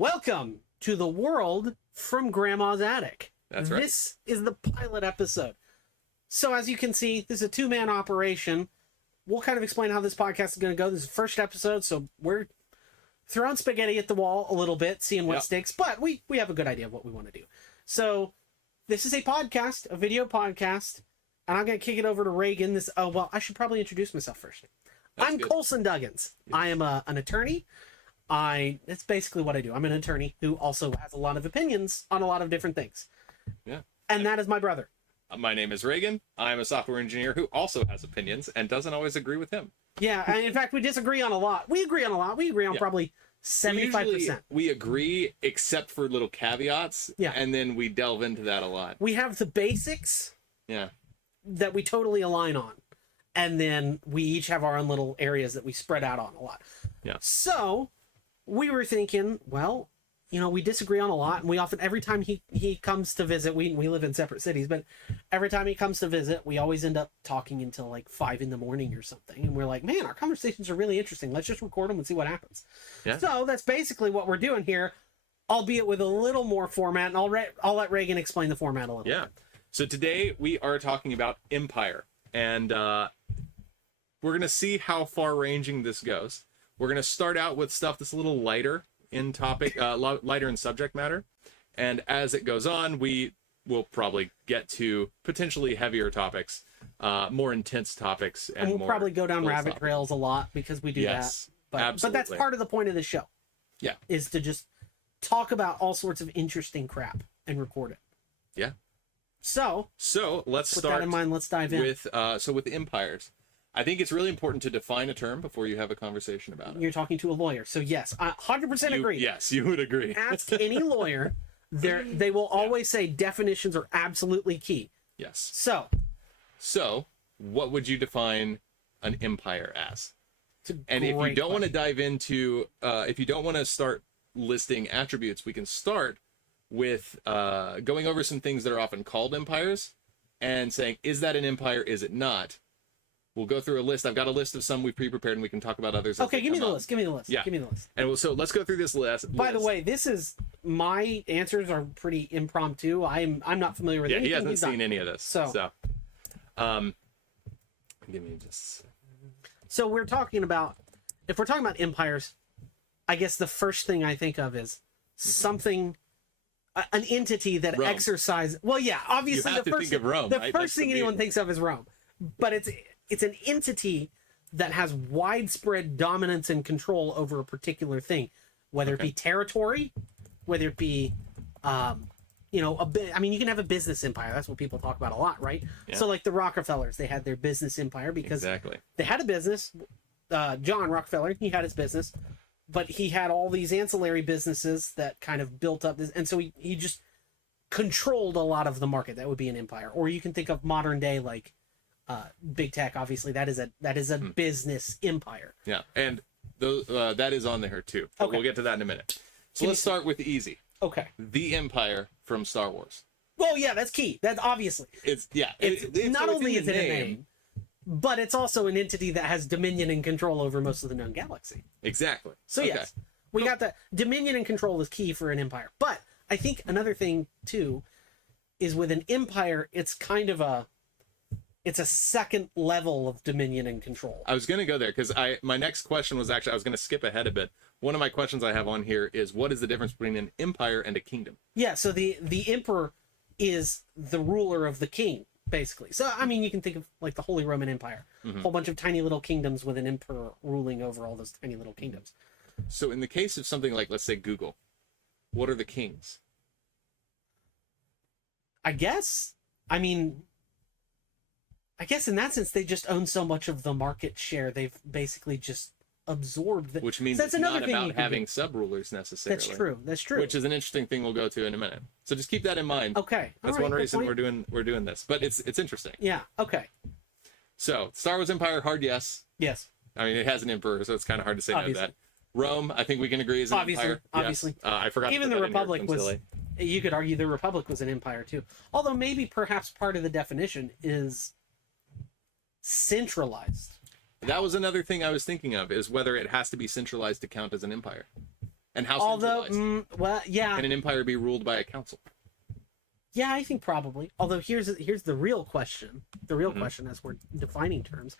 Welcome to the world from Grandma's Attic. That's right. This is the pilot episode. So as you can see, this is a two-man operation. We'll kind of explain how this podcast is going to go. This is the first episode, so we're throwing spaghetti at the wall a little bit, seeing what sticks, but we have a good idea of what we want to do. So this is a podcast, a video podcast, and I'm going to kick it over to Reagan. I should probably introduce myself first. I'm good. Colson Duggins. Yes. I am an attorney. That's basically what I do. I'm an attorney who also has a lot of opinions on a lot of different things. Yeah. And that is my brother. My name is Reagan. I'm a software engineer who also has opinions and doesn't always agree with him. Yeah, and in fact, we disagree on a lot. We agree on a lot. We agree on probably 75%. We agree except for little caveats. Yeah. And then we delve into that a lot. We have the basics. Yeah. That we totally align on. And then we each have our own little areas that we spread out on a lot. Yeah. So we were thinking, well, we disagree on a lot, and we often, every time he comes to visit, we live in separate cities, but every time he comes to visit, we always end up talking until like 5 a.m. or something, and we're like, man, our conversations are really interesting. Let's just record them and see what happens. Yeah. So that's basically what we're doing here, albeit with a little more format, and I'll let Reagan explain the format a little bit. So today we are talking about empire, and we're going to see how far-ranging this goes. We're going to start out with stuff that's a little lighter in topic, lighter in subject matter. And as it goes on, we will probably get to potentially heavier topics, more intense topics. And we'll probably go down rabbit trails a lot because we do that. But that's part of the point of the show. Yeah. Is to just talk about all sorts of interesting crap and record it. Yeah. So let's with start that in mind, let's dive in. With empires. I think it's really important to define a term before you have a conversation about it. You're talking to a lawyer, so yes, I 100% agree. Yes, you would agree. Ask any lawyer, they will always say definitions are absolutely key. Yes. So, what would you define an empire as? And if you don't want to dive into, if you don't want to start listing attributes, we can start with going over some things that are often called empires and saying, is that an empire? Is it not? We'll go through a list. I've got a list of some we've pre-prepared, and we can talk about others. Okay, give me the list. Yeah. Give me the list. And so let's go through this list. By the way, my answers are pretty impromptu. I'm not familiar with anything. He hasn't seen any of this. So give me just. So if we're talking about empires, I guess the first thing I think of is something, an entity that exercises. Well, yeah, obviously you have to think of Rome. The first thing anyone thinks of is Rome, but it's an entity that has widespread dominance and control over a particular thing, whether it be territory, whether it be, you can have a business empire. That's what people talk about a lot, right? Yeah. So like the Rockefellers, they had their business empire because they had a business. John Rockefeller, he had his business, but he had all these ancillary businesses that kind of built up this. And so he just controlled a lot of the market. That would be an empire. Or you can think of modern day, like, big tech, obviously that is a business empire. Yeah, and that is on there too. But we'll get to that in a minute. So let's start with easy. Okay. The Empire from Star Wars. Well, yeah, that's key. That's obviously. It's not only is it a name, but it's also an entity that has dominion and control over most of the known galaxy. Exactly. So yes, we got that. Dominion and control is key for an empire. But I think another thing too is with an empire, it's kind of a second level of dominion and control. I was going to go there because my next question was actually, I was going to skip ahead a bit. One of my questions I have on here is, what is the difference between an empire and a kingdom? Yeah, so the emperor is the ruler of the king, basically. So, I mean, you can think of like the Holy Roman Empire. A whole bunch of tiny little kingdoms with an emperor ruling over all those tiny little kingdoms. So in the case of something like, let's say, Google, what are the kings? I guess in that sense, they just own so much of the market share. They've basically just absorbed the... Which means it's not about having sub-rulers necessarily. That's true. Which is an interesting thing we'll go to in a minute. So just keep that in mind. Okay. That's one reason we're doing this. But it's interesting. Yeah, okay. So, Star Wars Empire, hard yes. Yes. I mean, it has an emperor, so it's kind of hard to say no to that. Rome, I think we can agree, is an empire. Obviously. Yes. I forgot even to put the that Republic in here, was... You could argue the Republic was an empire, too. Although maybe perhaps part of the definition is centralized. That was another thing I was thinking of, is whether it has to be centralized to count as an empire. And how Although, centralized? well, yeah, Can an empire be ruled by a council? yeah, I think probably. Although here's the real question. The real Mm-hmm. question, as we're defining terms,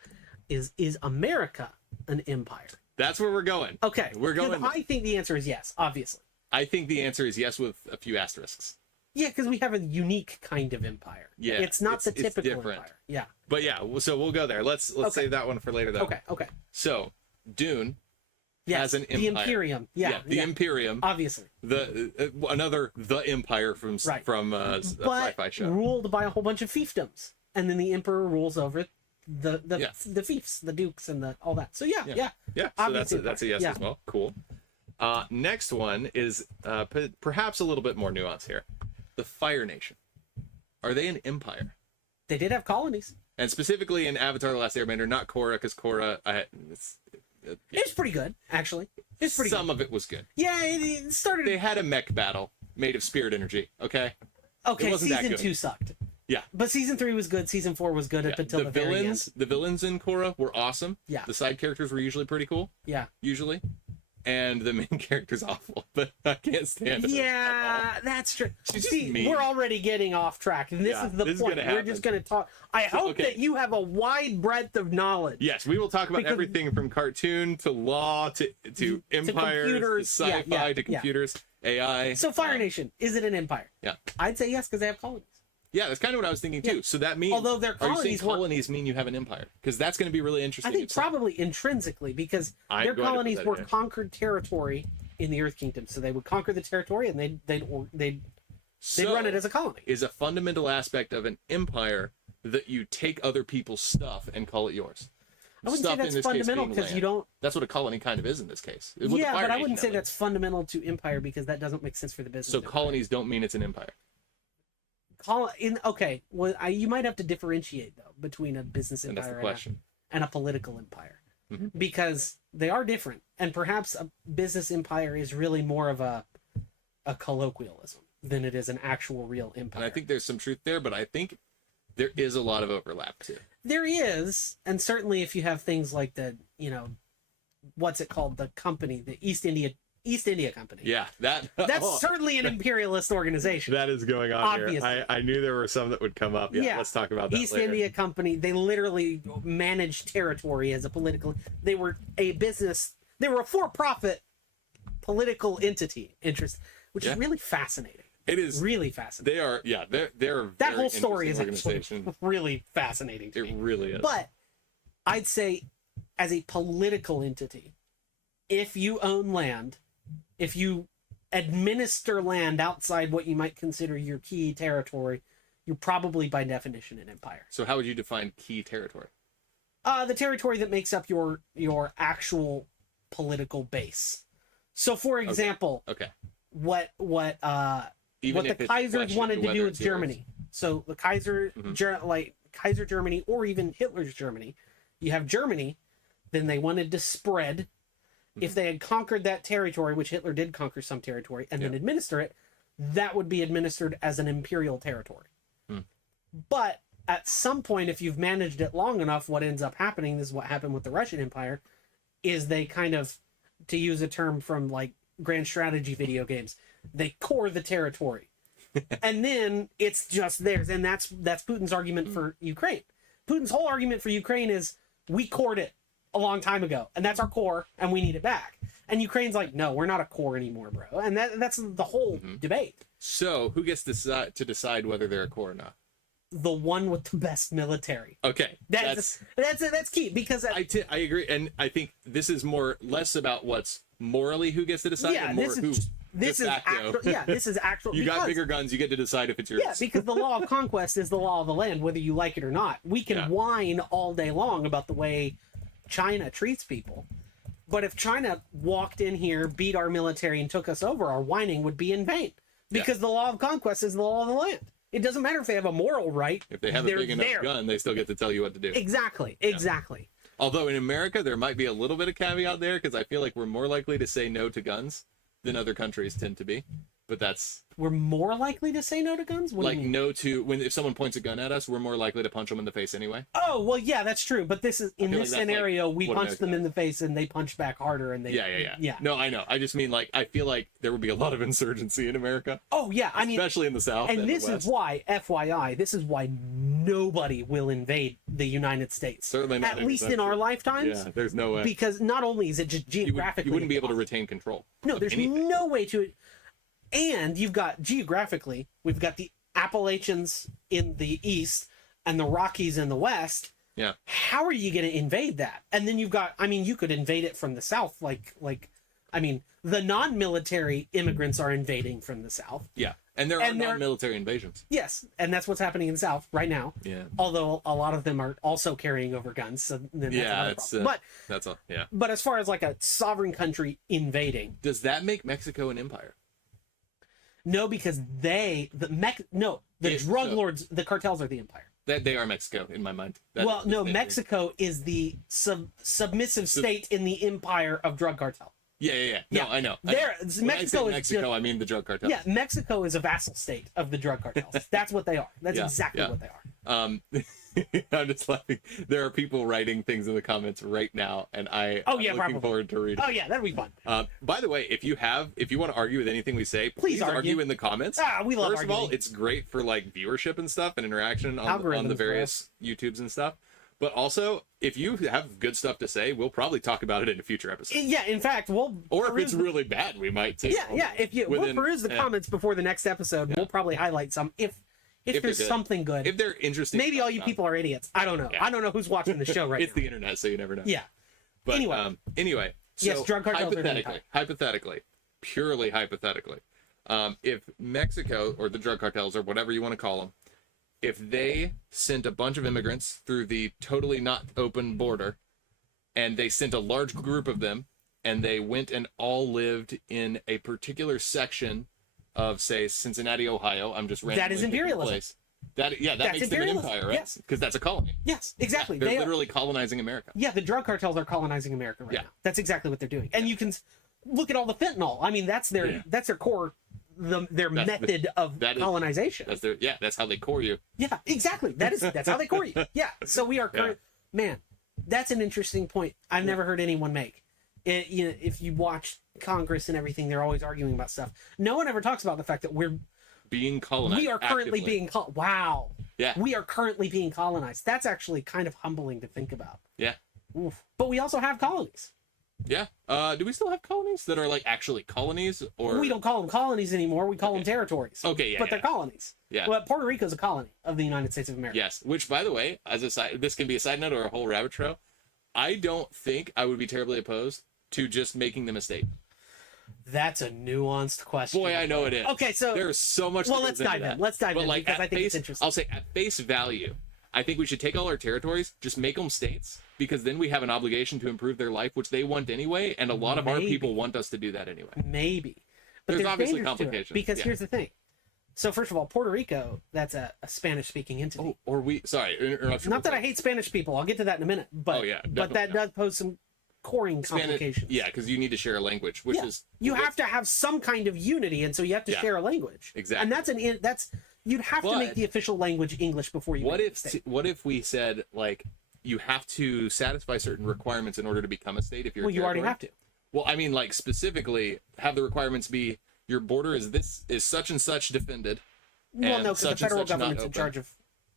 is America an empire? That's where we're going. Okay, We're going. because I think the answer is yes. Obviously, I think the answer is yes with a few asterisks. yeah, because we have a unique kind of empire. Yeah, it's not the it's typical different. empire. Yeah. But yeah, so we'll go there. Let's save that one for later though. Okay. Okay. So Dune Yes, has an empire. the Imperium. Yeah. the Imperium. Obviously. The the Empire from Right. a But sci-fi show. ruled by a whole bunch of fiefdoms, and then the emperor rules over the Yeah. the fiefs, the dukes, and all that. So yeah. Yeah, so Obviously that's a yes yeah. as well. Cool. Next one is perhaps a little bit more nuanced here. The Fire Nation. Are they an empire? They did have colonies. And specifically in Avatar: The Last Airbender, not Korra, because Korra, It's pretty good, actually. It's pretty some good. of it was good. Yeah, it started. They had a mech battle made of spirit energy. Okay. Okay, it wasn't that season good. 2 sucked. Yeah. But season 3 was good. Season 4 was good up until the very end. The villains in Korra were awesome. Yeah. The side characters were usually pretty cool. Yeah. Usually. And the main character's awful, but I can't stand her. Yeah, that's true. She's just See, mean. we're already getting off track, and this Yeah, is the this is point. gonna We're happen. just going to talk. I hope okay. that you have a wide breadth of knowledge. Yes, we will talk about Because- everything from cartoon to law to empires to computers. sci-fi Yeah, to computers, AI. So, Fire Nation, is it an empire? Yeah. I'd say yes, because they have colonies. Yeah, that's kind of what I was thinking too. Yeah. So that means, Although their are you saying colonies weren't- colonies mean you have an empire? Because that's going to be really interesting. I think if so. probably intrinsically, because I'm their going to put colonies that were in. conquered territory in the Earth Kingdom. So they would conquer the territory, and they'd run it as a colony. Is a fundamental aspect of an empire that you take other people's stuff and call it yours. I wouldn't Stuff say in that's this case fundamental being because you land. don't. That's what a colony kind of is in this case. With the Yeah, Fire but I Nation, wouldn't say at that's fundamental to empire because that doesn't make sense for the least. business. So empire. colonies don't mean it's an empire. Okay, well, you might have to differentiate though between a business And that's the empire question. and a political empire, Mhm. because they are different, and perhaps a business empire is really more of a colloquialism than it is an actual real empire. And I think there's some truth there, but I think there is a lot of overlap too. there is, and certainly if you have things like what's it called, the company, the East India Company. Yeah, that's Certainly an imperialist organization. that is going on Obviously. here. I knew there were some that would come up. Yeah, let's talk about that East later. India Company, they literally managed territory as a political. They were a business. They were a for-profit political entity, which is really fascinating. It is Really fascinating. They are. Yeah, they're a That very whole story is interesting actually organization. really fascinating to It me. really is. But I'd say, as a political entity, if you own land, if you administer land outside what you might consider your key territory, you're probably by definition an empire. So how would you define key territory? The territory that makes up your actual political base. So, for example, Okay. what Even the if it's Kaisers questioned wanted to whether do with it's yours. Germany. So the Kaiser, Mhm. Kaiser Germany, or even Hitler's Germany, you have Germany. Then they wanted to spread. If they had conquered that territory, which Hitler did conquer some territory, and then administer it, that would be administered as an imperial territory. Hmm. But at some point, if you've managed it long enough, what ends up happening, this is what happened with the Russian Empire, is they kind of, to use a term from like grand strategy video games, they core the territory. And then it's just theirs. And that's Putin's argument for Ukraine. Putin's whole argument for Ukraine is, we cored it a long time ago, and that's our core, and we need it back. And Ukraine's like, no, we're not a core anymore, bro. And that's the whole debate. So who gets to decide whether they're a core or not? The one with the best military. Okay, That's key, because I agree, and I think this is less about what's morally who gets to decide, and more who. This is actual. Yeah, this is actual. You got bigger guns, you get to decide if it's yours. Yeah, because the law of conquest is the law of the land, whether you like it or not. We can whine all day long about the way China treats people, but if China walked in here, beat our military, and took us over, our whining would be in vain, because the law of conquest is the law of the land. It doesn't matter if they have a moral right. If they have a big enough gun, they still get to tell you what to do. Exactly. Although in America, there might be a little bit of caveat there, because I feel like we're more likely to say no to guns than other countries tend to be. but that's We're more likely to say no to guns? What do like you mean? no to when if someone points a gun at us, we're more likely to punch them in the face anyway. Oh, well, yeah, that's true. But this is in feel this like that's, scenario, like, we what punch them in America the face and they punch back harder and they Yeah. No, I know. I just mean like I feel like there would be a lot of insurgency in America, Oh, yeah, I mean, especially in the South. and the this West. is why, FYI, this is why nobody will invade the United States. Certainly not At least in anytime our soon. lifetimes. Yeah, there's no way. Because not only is it just geographically You wouldn't be able to retain control. No, of there's anything. no way to. And you've got geographically, we've got the Appalachians in the east and the Rockies in the west. Yeah. How are you going to invade that? And then you've got, I mean, you could invade it from the south, I mean, the non-military immigrants are invading from the south. Yeah, and there are non-military invasions. Yes, and that's what's happening in the south right now. Yeah. Although a lot of them are also carrying over guns, so then that's another problem. But that's all. Yeah. but as far as like a sovereign country invading, Does that make Mexico an empire? no, because the drug lords, the cartels are the empire. That they are Mexico in my mind. Well, no, Mexico is the submissive state in the empire of drug cartel. Yeah. No, I know. There, When Mexico I say is Mexico, I mean the drug cartels. Yeah, Mexico is a vassal state of the drug cartels. That's what they are. That's exactly what they are. I'm just laughing. There are people writing things in the comments right now, and I'm looking forward to reading. Oh yeah, that'd be fun. By the way, if you want to argue with anything we say, please argue in the comments. We love First arguing. of all, it's great for like viewership and stuff and interaction on the Algorithms, various YouTubes and stuff. But also, if you have good stuff to say, we'll probably talk about it in a future episode. Yeah, in fact, we'll Or if it's really bad, we might take. Yeah. If we'll peruse the comments before the next episode, we'll probably highlight some if there's something good. If they're interesting. Maybe all you people are idiots. I don't know. Yeah. I don't know who's watching the show right It's now. the internet, so you never know. Yeah. But Anyway. So Yes, drug cartels are hypothetically, purely hypothetically, if Mexico or the drug cartels or whatever you want to call them, if they sent a bunch of immigrants through the totally not open border, and they sent a large group of them, and they went and all lived in a particular section of, say, Cincinnati, Ohio. I'm just randomly That is imperialism. place. That makes them an empire, right? Yes. Because that's a colony. Yes, exactly. They're literally colonizing America. Yeah, the drug cartels are colonizing America right now. That's exactly what they're doing. And you can look at all the fentanyl. I mean, that's their core, their method of colonization. That's how they core you. Yeah, exactly. That's how they core you. Yeah. So we are man, that's an interesting point I've never heard anyone make. If you watch Congress and everything, they're always arguing about stuff. No one ever talks about the fact that we're being colonized. We are currently actively. being wow. Yeah. We are currently being colonized. That's actually kind of humbling to think about. Yeah. Oof. But we also have colonies. Yeah. Do we still have colonies that are like actually colonies, or we don't call them colonies anymore? We call them territories. Okay, yeah, but they're colonies. Yeah. Well, Puerto Rico is a colony of the United States of America. Yes. Which, by the way, as a side, this can be a side note or a whole rabbit trail. I don't think I would be terribly opposed to just making them a state. That's a nuanced question. Boy, I know it is. Okay, so there's so much. Well, let's dive in. Let's dive in because I think it's interesting. I'll say at face value, I think we should take all our territories, just make them states, because then we have an obligation to improve their life, which they want anyway, and a lot of our people want us to do that anyway. Maybe, but there's obviously dangers to it, complications. because here's the thing. So first of all, Puerto Rico, that's a Spanish-speaking entity. Not that I hate Spanish people. I'll get to that in a minute. But but that does pose some coring complications. Yeah, because you need to share a language, which is you have to have some kind of unity, and so you have to share a language. Exactly. And that's you'd have to make the official language English before you. What if we said like you have to satisfy certain requirements in order to become a state? If you're you already have to. Well, I mean, like specifically, have the requirements be your border is such and such defended. Well, no, because the federal government's in charge of.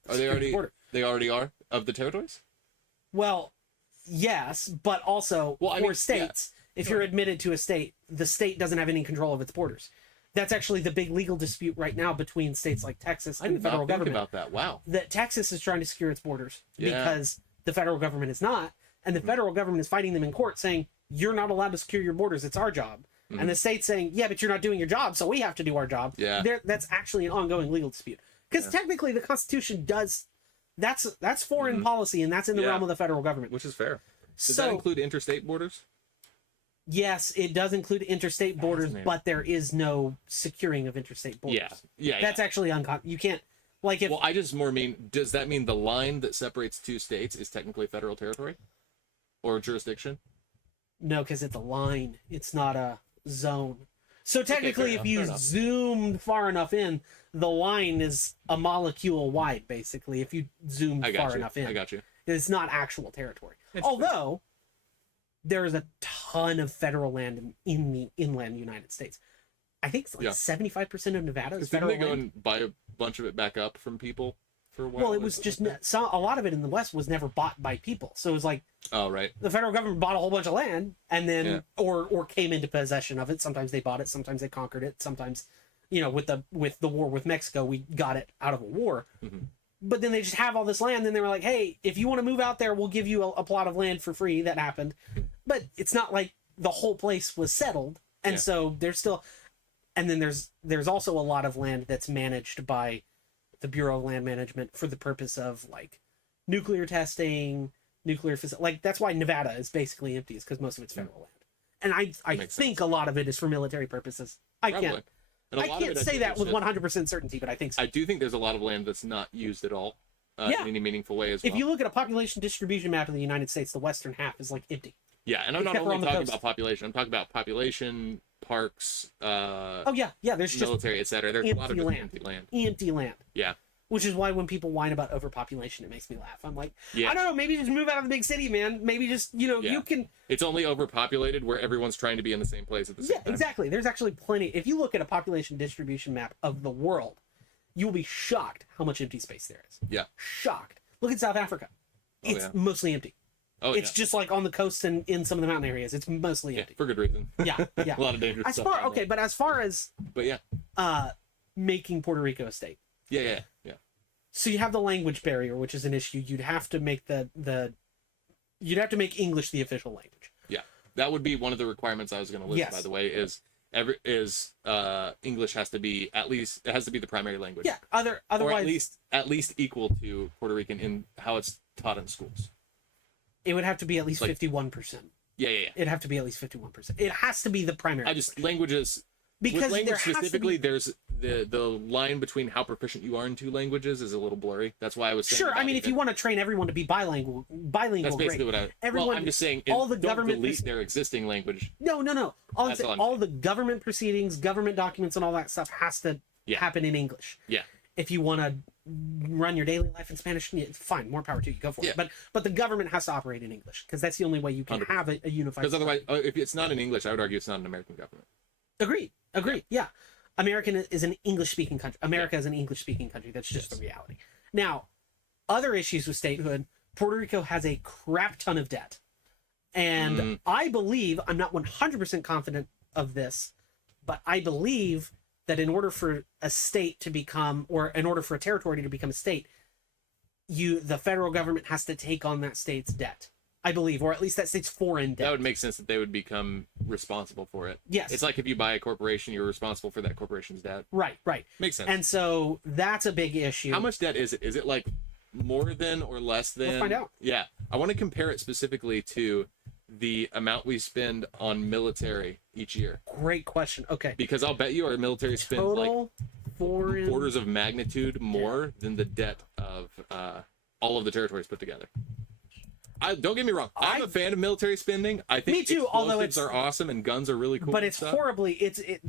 Are they already? They already are of the territories. Well, yes, but also for states, if you're admitted to a state, the state doesn't have any control of its borders. That's actually the big legal dispute right now between states like Texas and the federal government. About that. Wow. That Texas is trying to secure its borders because the federal government is not, and the federal government is fighting them in court, saying you're not allowed to secure your borders. It's our job. And the state's saying, yeah, but you're not doing your job, so we have to do our job. Yeah. That's actually an ongoing legal dispute. Because technically the Constitution does, that's foreign policy, and that's in the realm of the federal government. Which is fair. Does that include interstate borders? Yes, it does include interstate borders, but there is no securing of interstate borders. Yeah. That's actually you can't, like if... Well, I just more mean, does that mean the line that separates two states is technically federal territory? Or jurisdiction? No, because it's a line. It's not a zone. So technically, if you zoomed far enough in, the line is a molecule wide, basically, if you zoom far enough in. I got you. It's not actual territory. Although, there is a ton of federal land in the inland United States. I think it's like 75% of Nevada is federal land. Didn't they go and buy a bunch of it back up from people for a while? Well, it was just a lot of it in the West was never bought by people. So it was like, oh, right, the federal government bought a whole bunch of land and then or came into possession of it. Sometimes they bought it, sometimes they conquered it, sometimes, with the war with Mexico, we got it out of a war. Mm-hmm. But then they just have all this land, and they were like, hey, if you want to move out there, we'll give you a plot of land for free. That happened. But it's not like the whole place was settled. And so there's still, and then there's also a lot of land that's managed by the Bureau of Land Management for the purpose of like nuclear testing, like that's why Nevada is basically empty, is because most of it's federal land. And I think a lot of it is for military purposes. I can't say that with 100% certainty, but I think so. I do think there's a lot of land that's not used at all in any meaningful way as well. If you look at a population distribution map of the United States, the western half is like empty. Yeah, and I'm not only talking about population. I'm talking about population, parks, there's just military, etc. There's a lot of empty land. Yeah. Which is why when people whine about overpopulation, it makes me laugh. I'm like, I don't know, maybe just move out of the big city, man. Maybe just, you can... It's only overpopulated where everyone's trying to be in the same place at the same time. Yeah, exactly. There's actually plenty. If you look at a population distribution map of the world, you will be shocked how much empty space there is. Yeah. Shocked. Look at South Africa. It's mostly empty. Oh, it's just like on the coast and in some of the mountain areas. It's mostly empty. For good reason. Yeah. A lot of dangerous stuff. But as far as... making Puerto Rico a state. Yeah. So you have the language barrier, which is an issue. You'd have to make you'd have to make English the official language. Yeah, that would be one of the requirements I was going to list. By the way, is English has to be the primary language. Yeah, otherwise, or at least equal to Puerto Rican in how it's taught in schools. It would have to be at least 51%. Yeah. It'd have to be at least 51%. It has to be the primary. Languages. Because with language specifically, there's the line between how proficient you are in two languages is a little blurry. That's why I was saying. Sure, I mean, if you want to train everyone to be bilingual, that's basically what I'm just saying. All the government delete their existing language. No. All the government proceedings, government documents, and all that stuff has to happen in English. Yeah. If you want to run your daily life in Spanish, fine, more power to you. Go for it. But the government has to operate in English because that's the only way you can 100%. Have a unified. Because otherwise, if it's not in English, I would argue it's not an American government. Agreed. Yeah. America is an English-speaking country. America is an English-speaking country. That's just the reality. Now, other issues with statehood, Puerto Rico has a crap ton of debt. And I believe, I'm not 100% confident of this, but I believe that in order for a state to become, or in order for a territory to become a state, the federal government has to take on that state's debt. I believe, or at least that state's foreign debt. That would make sense that they would become responsible for it. Yes. It's like if you buy a corporation, you're responsible for that corporation's debt. Right. Makes sense. And so that's a big issue. How much debt is it? Is it like more than or less than? We'll find out. Yeah. I want to compare it specifically to the amount we spend on military each year. Great question. Okay. Because I'll bet you our military spends like foreign orders of magnitude more than the debt of all of the territories put together. Don't get me wrong. I'm a fan of military spending. I think me too. Although are awesome and guns are really cool. But it's horribly.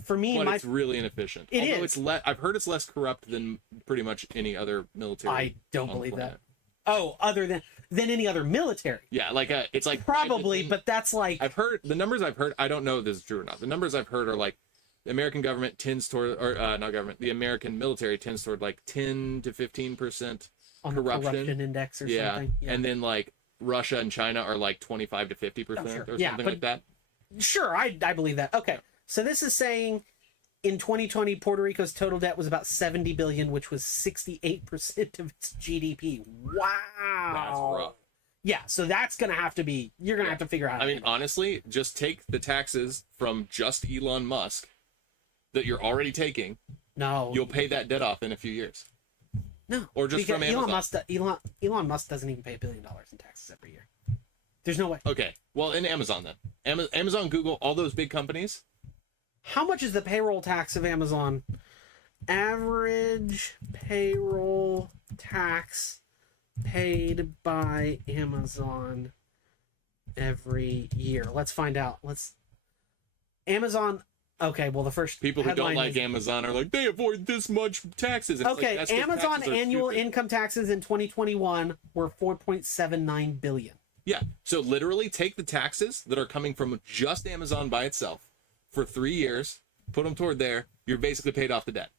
For me. It's really inefficient. It's I've heard it's less corrupt than pretty much any other military. I don't believe that. Oh, other than any other military. Yeah, it's like probably, but that's like I've heard the numbers I've heard. I don't know if this is true or not. The numbers I've heard are like the American government tends toward, or not government. The American military tends toward like 10 to 15% corruption index or something. Yeah, and then like Russia and China are like 25 to 50% or something like that. Sure, I believe that. Okay, so this is saying in 2020, Puerto Rico's total debt was about $70 billion, which was 68% of its GDP. Wow, that's rough. Yeah, so that's gonna have to be. You're gonna have to figure out. I mean, honestly, just take the taxes from just Elon Musk that you're already taking. No, you'll pay that debt off in a few years. No, or just from Amazon. Elon Musk doesn't even pay $1 billion in taxes every year. There's no way. Okay, well, in Amazon then, Amazon, Google, all those big companies. How much is the payroll tax of Amazon? Average payroll tax paid by Amazon every year. Let's find out. Amazon Okay, well, the first People who don't headline like is, Amazon are like, they avoid this much taxes. It's okay, like, that's 'cause Amazon taxes are annual stupid. income taxes in 2021 were 4.79 billion. Yeah. So literally take the taxes that are coming from just Amazon by itself for 3 years, put them toward there. You're basically paid off the debt.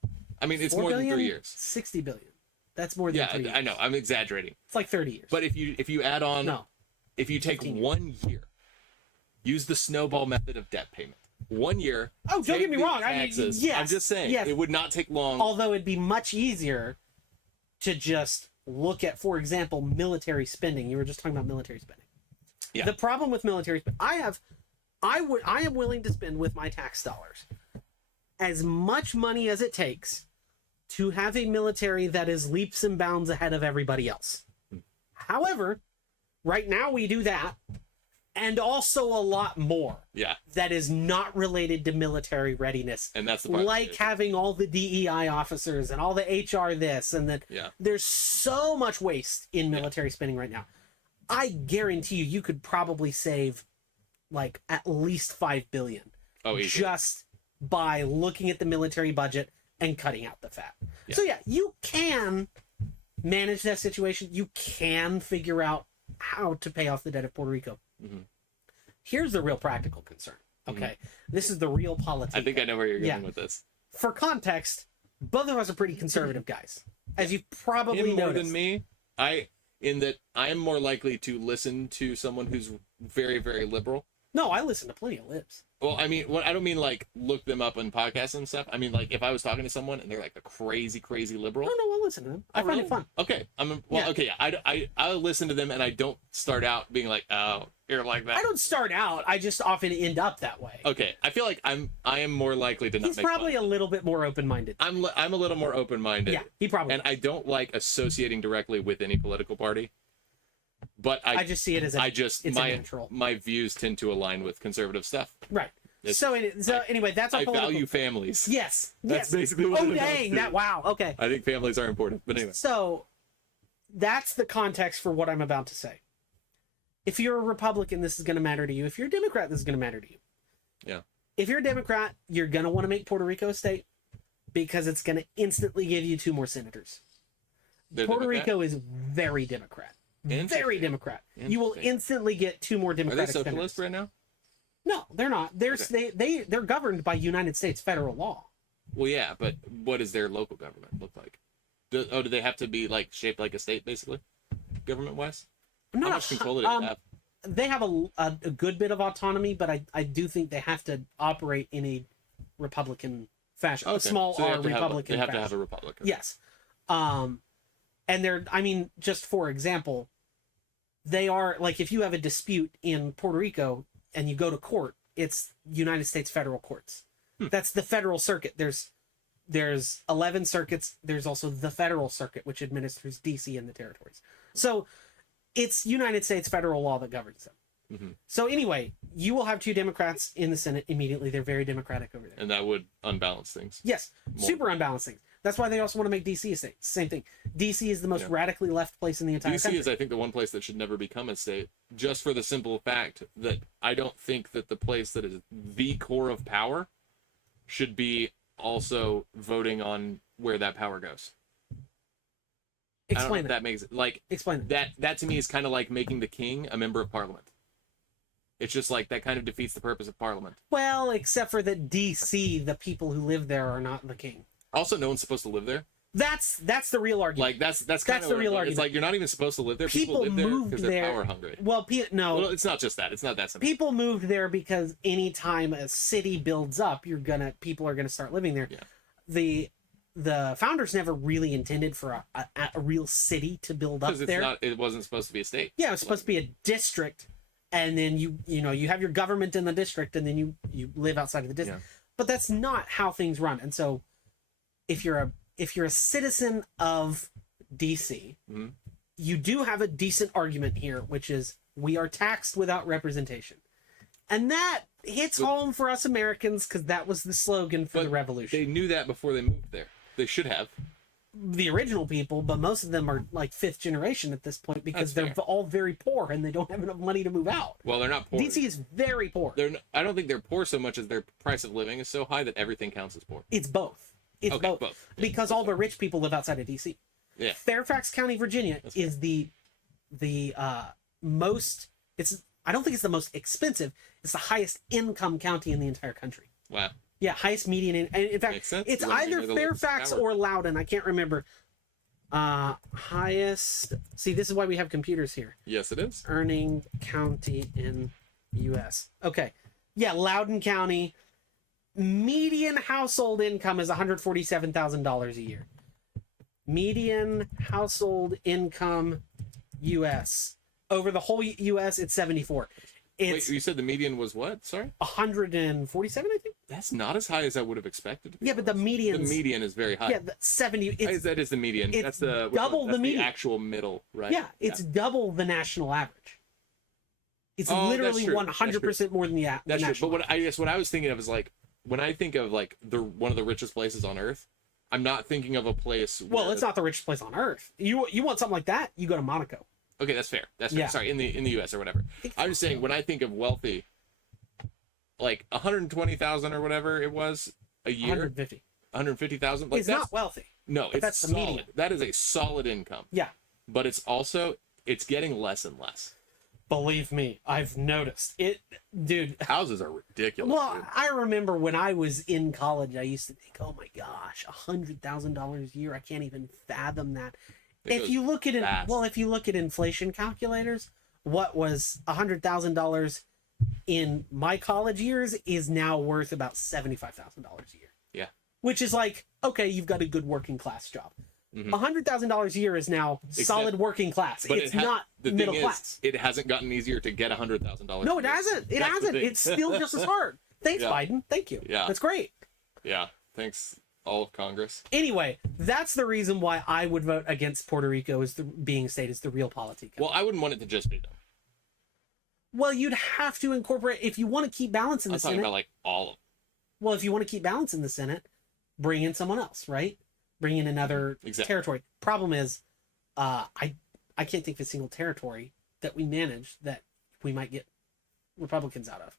I mean, it's 4 more than billion? 3 years. 60 billion. That's more than 3 years. I know. I'm exaggerating. It's like 30 years. But if you add on, No. if you take 15 years. 1 year, use the snowball method of debt payment. 1 year. Oh, don't take get me the wrong. Taxes. Yes, I'm just saying, yes. it would not take long. Although it'd be much easier to just look at, for example, military spending. You were just talking about military spending. Yeah. The problem with military spending, I am willing to spend with my tax dollars as much money as it takes to have a military that is leaps and bounds ahead of everybody else. However, right now we do that, and also a lot more. Yeah. That is not related to military readiness. And that's the part. Like having all the DEI officers and all the HR this and that. Yeah. There's so much waste in military spending right now. I guarantee you could probably save like at least 5 billion. Oh, easy. Just by looking at the military budget and cutting out the fat. Yeah. So yeah, you can manage that situation. You can figure out how to pay off the debt of Puerto Rico. Mm-hmm. Here's the real practical concern. Okay. This is the real politics. I think I know where you're going with this. For context, both of us are pretty conservative guys. As you've probably Him more noticed. than me. In that I'm more likely to listen to someone who's very, very liberal. No, I listen to plenty of libs. Well, I mean, I don't mean like look them up on podcasts and stuff. I mean, like if I was talking to someone and they're like a crazy, crazy liberal. No, I'll listen to them. I find it fun. Okay, Yeah. okay. I listen to them and I don't start out being like, oh, you're like that. I don't start out. I just often end up that way. Okay, I feel like I am more likely to not. He's make probably fun. a little bit more open-minded. I'm a little more open-minded. Yeah, he probably. And I don't like associating directly with any political party. But I just see it as it's natural. My views tend to align with conservative stuff. Right. Anyway, that's our I political. value families. Yes. That's yes. basically what Oh it amounts dang! to. That wow. Okay. I think families are important. But anyway. So, that's the context for what I'm about to say. If you're a Republican, this is going to matter to you. If you're a Democrat, this is going to matter to you. Yeah. If you're a Democrat, you're going to want to make Puerto Rico a state because it's going to instantly give you 2 more senators. Puerto Rico is very Democrat. Very Democrat. You will instantly get 2 more Democratic senators. Are they socialist right now? No, they're not. They're governed by United States federal law. Well, yeah, but what does their local government look like? Do they have to be like shaped like a state, basically, government-wise? How much control do they have? They have a good bit of autonomy, but I do think they have to operate in a Republican fashion, a small R Republican. They have fashion. to have a republic. Yes, and just for example, they are like if you have a dispute in Puerto Rico and you go to court, it's United States federal courts. That's the federal circuit. There's 11 circuits. There's also the federal circuit, which administers DC and the territories. So it's United States federal law that governs them. Mm-hmm. So anyway, you will have 2 Democrats in the Senate immediately. They're very Democratic over there. And that would unbalance things. Yes, super unbalanced things. That's why they also want to make DC a state. Same thing. DC is the most radically left place in the entire country. DC is, I think, the one place that should never become a state, just for the simple fact that I don't think that the place that is the core of power should be also voting on where that power goes. Explain that makes it like explain that to me is kind of like making the king a member of parliament. It's just like that kind of defeats the purpose of parliament. Well, except for that DC, the people who live there are not the king. Also, no one's supposed to live there. That's the real argument. Like that's kind of the real argument. argument. It's like you're not even supposed to live there. People live there because they're power hungry. Well, Well, it's not just that. It's not that simple. People moved there because anytime a city builds up, people are gonna start living there. Yeah. The founders never really intended for a real city to build up there. It wasn't supposed to be a state. Yeah, it was supposed to be a district, and then you have your government in the district, and then you live outside of the district. Yeah. But that's not how things run. And so, if you're a citizen of DC, mm-hmm. you do have a decent argument here, which is we are taxed without representation. And that hits home for us Americans because that was the slogan for the revolution. They knew that before they moved there. They should have. the original people, but most of them are like 5th generation at this point because they're all very poor and they don't have enough money to move out. Well, they're not poor. DC is very poor. I don't think they're poor so much as their price of living is so high that everything counts as poor. It's both. It's both. Yeah, because all the rich people live outside of DC. Yeah. Fairfax County, Virginia is the most, I don't think it's the most expensive. It's the highest income county in the entire country. Wow. Yeah, highest median. And in fact, it's either Fairfax or Loudoun. I can't remember. Highest. See, this is why we have computers here. Yes, it is. Earning county in U.S. Okay. Yeah, Loudoun County. Median household income is $147,000 a year. Median household income U.S. Over the whole U.S., it's 74. Wait, you said the median was what? Sorry? 147, I think. That's not as high as I would have expected. Yeah, but the median is very high. Yeah, 70. That is the median. That's the double the median. The actual middle, right? Yeah, it's double the national average. It's literally 100% more than the That's national. True. But what I was thinking of is like when I think of like one of the richest places on earth, I'm not thinking of a place. Well, it's not the richest place on earth. You want something like that? You go to Monaco. Okay, that's fair. That's fair. Yeah. Sorry, in the U.S. or whatever. I'm just saying when I think of wealthy, like 120,000 or whatever it was a year. 150,000. Like it's not wealthy. No, that's the solid. median. That is a solid income. Yeah. But it's getting less and less. Believe me, I've noticed it, dude. Houses are ridiculous. Well, dude. I remember when I was in college, I used to think, oh my gosh, $100,000 a year. I can't even fathom that. If you look at inflation calculators, what was $100,000 in my college years is now worth about $75,000 a year. Yeah. Which is like, okay, you've got a good working class job. $100,000 a year is now solid working class. But it's not middle class. It hasn't gotten easier to get $100,000. No, it hasn't. It hasn't. It's still just as hard. Thanks, Biden. Thank you. Yeah. That's great. Yeah. Thanks, all of Congress. Anyway, that's the reason why I would vote against Puerto Rico as being state as the real polity. Well, I wouldn't want it to just be them. Well, you'd have to incorporate, if you want to keep balance in the Senate. I'm talking about like all of them. Well, if you want to keep balance in the Senate, bring in someone else, right? Bring in another territory. Problem is, I can't think of a single territory that we manage that we might get Republicans out of.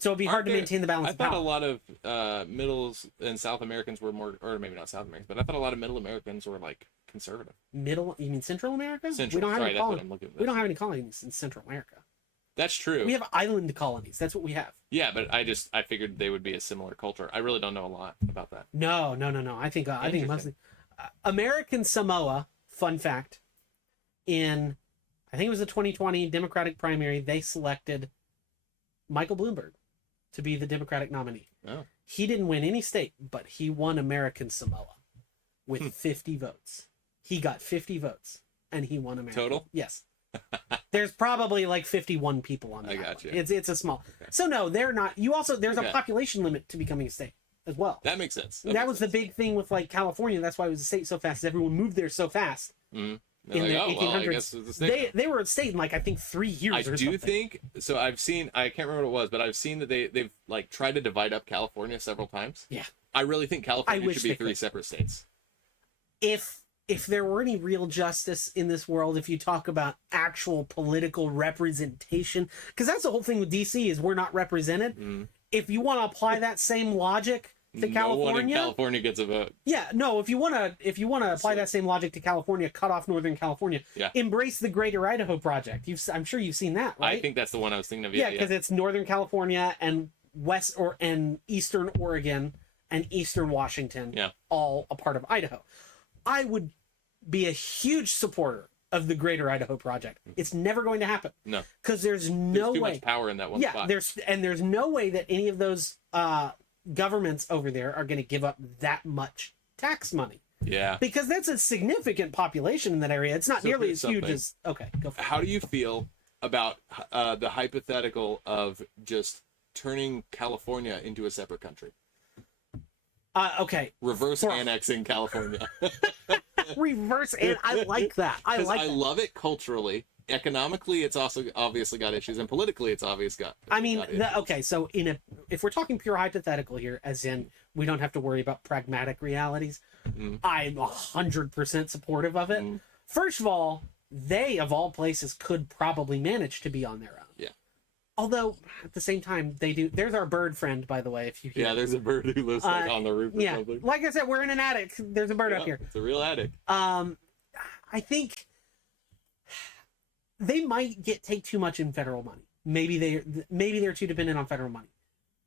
So it'd be hard to maintain the balance. I thought a lot of Middles and South Americans were more, or maybe not South Americans, but I thought a lot of Middle Americans were like conservative. Middle? You mean Central America? Central. We don't have Sorry, any that's colonies. what I'm looking at. We don't have any colonies in Central America. That's true. We have island colonies. That's what we have. Yeah, but I figured they would be a similar culture. I really don't know a lot about that. No. I think mostly American Samoa. Fun fact: in I think it was the 2020 Democratic primary, they selected Michael Bloomberg to be the Democratic nominee. Oh. He didn't win any state, but he won American Samoa with 50 votes. He got 50 votes, and he won America. Total? Yes. There's probably like 51 people on the island. Got you. It's a small. Okay. So no, they're not. There's a population limit to becoming a state as well. That makes sense. That was the big thing with like California. That's why it was a state so fast. Everyone moved there so fast. Mm-hmm. In the 1800s, they were a state in like I think 3 years. I do think so. I've seen, I can't remember what it was, but I've seen that they've like tried to divide up California several times. Yeah, I really think California should be 3 separate states. If there were any real justice in this world, if you talk about actual political representation, because that's the whole thing with DC is we're not represented. If you want to apply that same logic to California, no one in California gets a vote. Yeah, no. If you want to apply that same logic to California, cut off Northern California. Yeah. Embrace the Greater Idaho Project. I'm sure you've seen that, right? I think that's the one I was thinking of. Yeah, because it's Northern California and and Eastern Oregon and Eastern Washington. Yeah. All a part of Idaho. I would be a huge supporter of the Greater Idaho Project. It's never going to happen. No. Because there's no way. Too much power in that one spot. There's no way that any of those governments over there are going to give up that much tax money. Yeah. Because that's a significant population in that area. It's not nearly as huge as... Okay, go for it. How do you feel about the hypothetical of just turning California into a separate country? Okay. Reverse annexing California. Reverse and I like that. I love it culturally. economically, it's also obviously got issues, and politically, it's obvious got. I mean, got issues. okay, so if we're talking pure hypothetical here, as in we don't have to worry about pragmatic realities, I'm 100% supportive of it. First of all, they of all places could probably manage to be on their own. Yeah. Although at the same time they do. There's our bird friend, by the way. If you hear. Yeah, there's a bird who lives like, on the roof or something. Like I said, we're in an attic. There's a bird up here. It's a real attic. I think they might take too much in federal money. Maybe they're too dependent on federal money.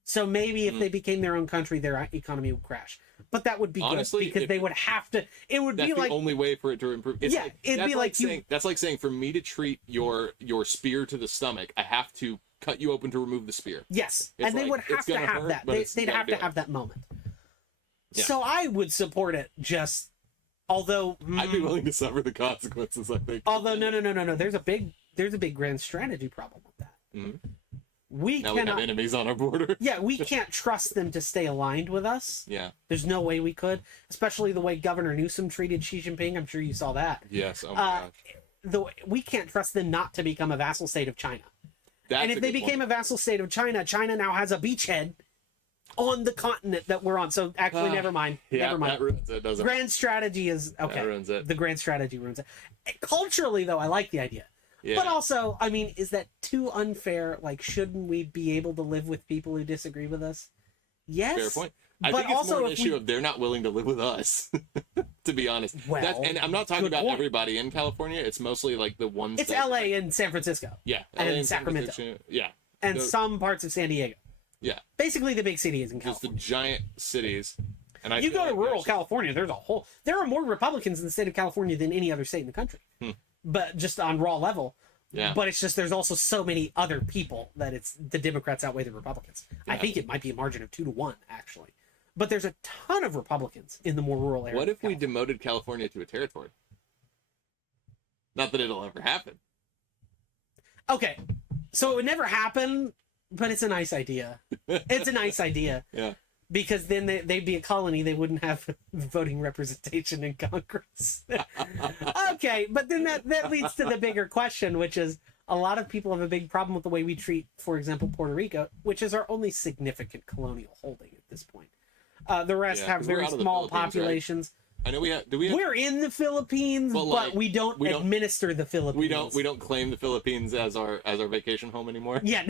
So maybe if they became their own country, their economy would crash. But that would be honestly good because they would have to. It would be like the only way for it to improve. It's it'd be like saying that's like saying for me to treat your spear to the stomach, I have to cut you open to remove the spear. Yes, and they would have to have that. They'd have to have that moment. Yeah. So I would support it. Just although I'd be willing to suffer the consequences. I think. Although no. There's a big grand strategy problem with that. We have enemies on our border. Yeah, we can't trust them to stay aligned with us. Yeah. There's no way we could, especially the way Governor Newsom treated Xi Jinping. I'm sure you saw that. Yes. Oh my gosh. We can't trust them not to become a vassal state of China. And if they became a vassal state of China, China now has a beachhead on the continent that we're on. So actually, never mind. Yeah, never mind. That ruins it, doesn't Grand strategy is okay. That ruins it. The grand strategy ruins it. Culturally, though, I like the idea. Yeah. But also, I mean, is that too unfair? Like, shouldn't we be able to live with people who disagree with us? Yes. Fair point. I think it's more an issue of they're not willing to live with us, to be honest. Well, and I'm not talking about everybody in California. It's mostly like the ones. It's LA and San Francisco. Yeah. And in Sacramento. Yeah. And some parts of San Diego. Yeah. Basically, the big cities in California. Just the giant cities. And you go to rural California, there are more Republicans in the state of California than any other state in the country. But just on raw level. Yeah. But it's just there's also so many other people that the Democrats outweigh the Republicans. Yeah. I think it might be a margin of 2-1 actually. But there's a ton of Republicans in the more rural areas. What if we demoted California to a territory? Not that it'll ever happen. Okay. So it would never happen, but it's a nice idea. It's a nice idea. Yeah. Because then they'd be a colony. They wouldn't have voting representation in Congress. Okay, but then that leads to the bigger question, which is a lot of people have a big problem with the way we treat, for example, Puerto Rico, which is our only significant colonial holding at this point. The rest have very small populations. Right? I know we have. We're in the Philippines, but we don't administer the Philippines. We don't claim the Philippines as our vacation home anymore. Yeah,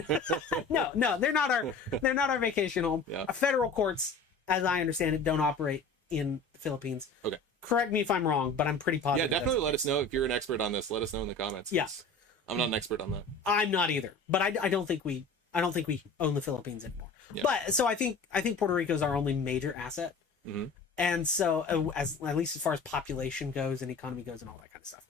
no, they're not our vacation home. Yeah. Federal courts, as I understand it, don't operate in the Philippines. Okay. Correct me if I'm wrong, but I'm pretty positive. Yeah, definitely let us know if you're an expert on this. Let us know in the comments. Yes. I'm not an expert on that. I'm not either, but I don't think we own the Philippines anymore. Yeah. But so I think Puerto Rico is our only major asset. Mm-hmm. And so, at least as far as population goes and economy goes and all that kind of stuff.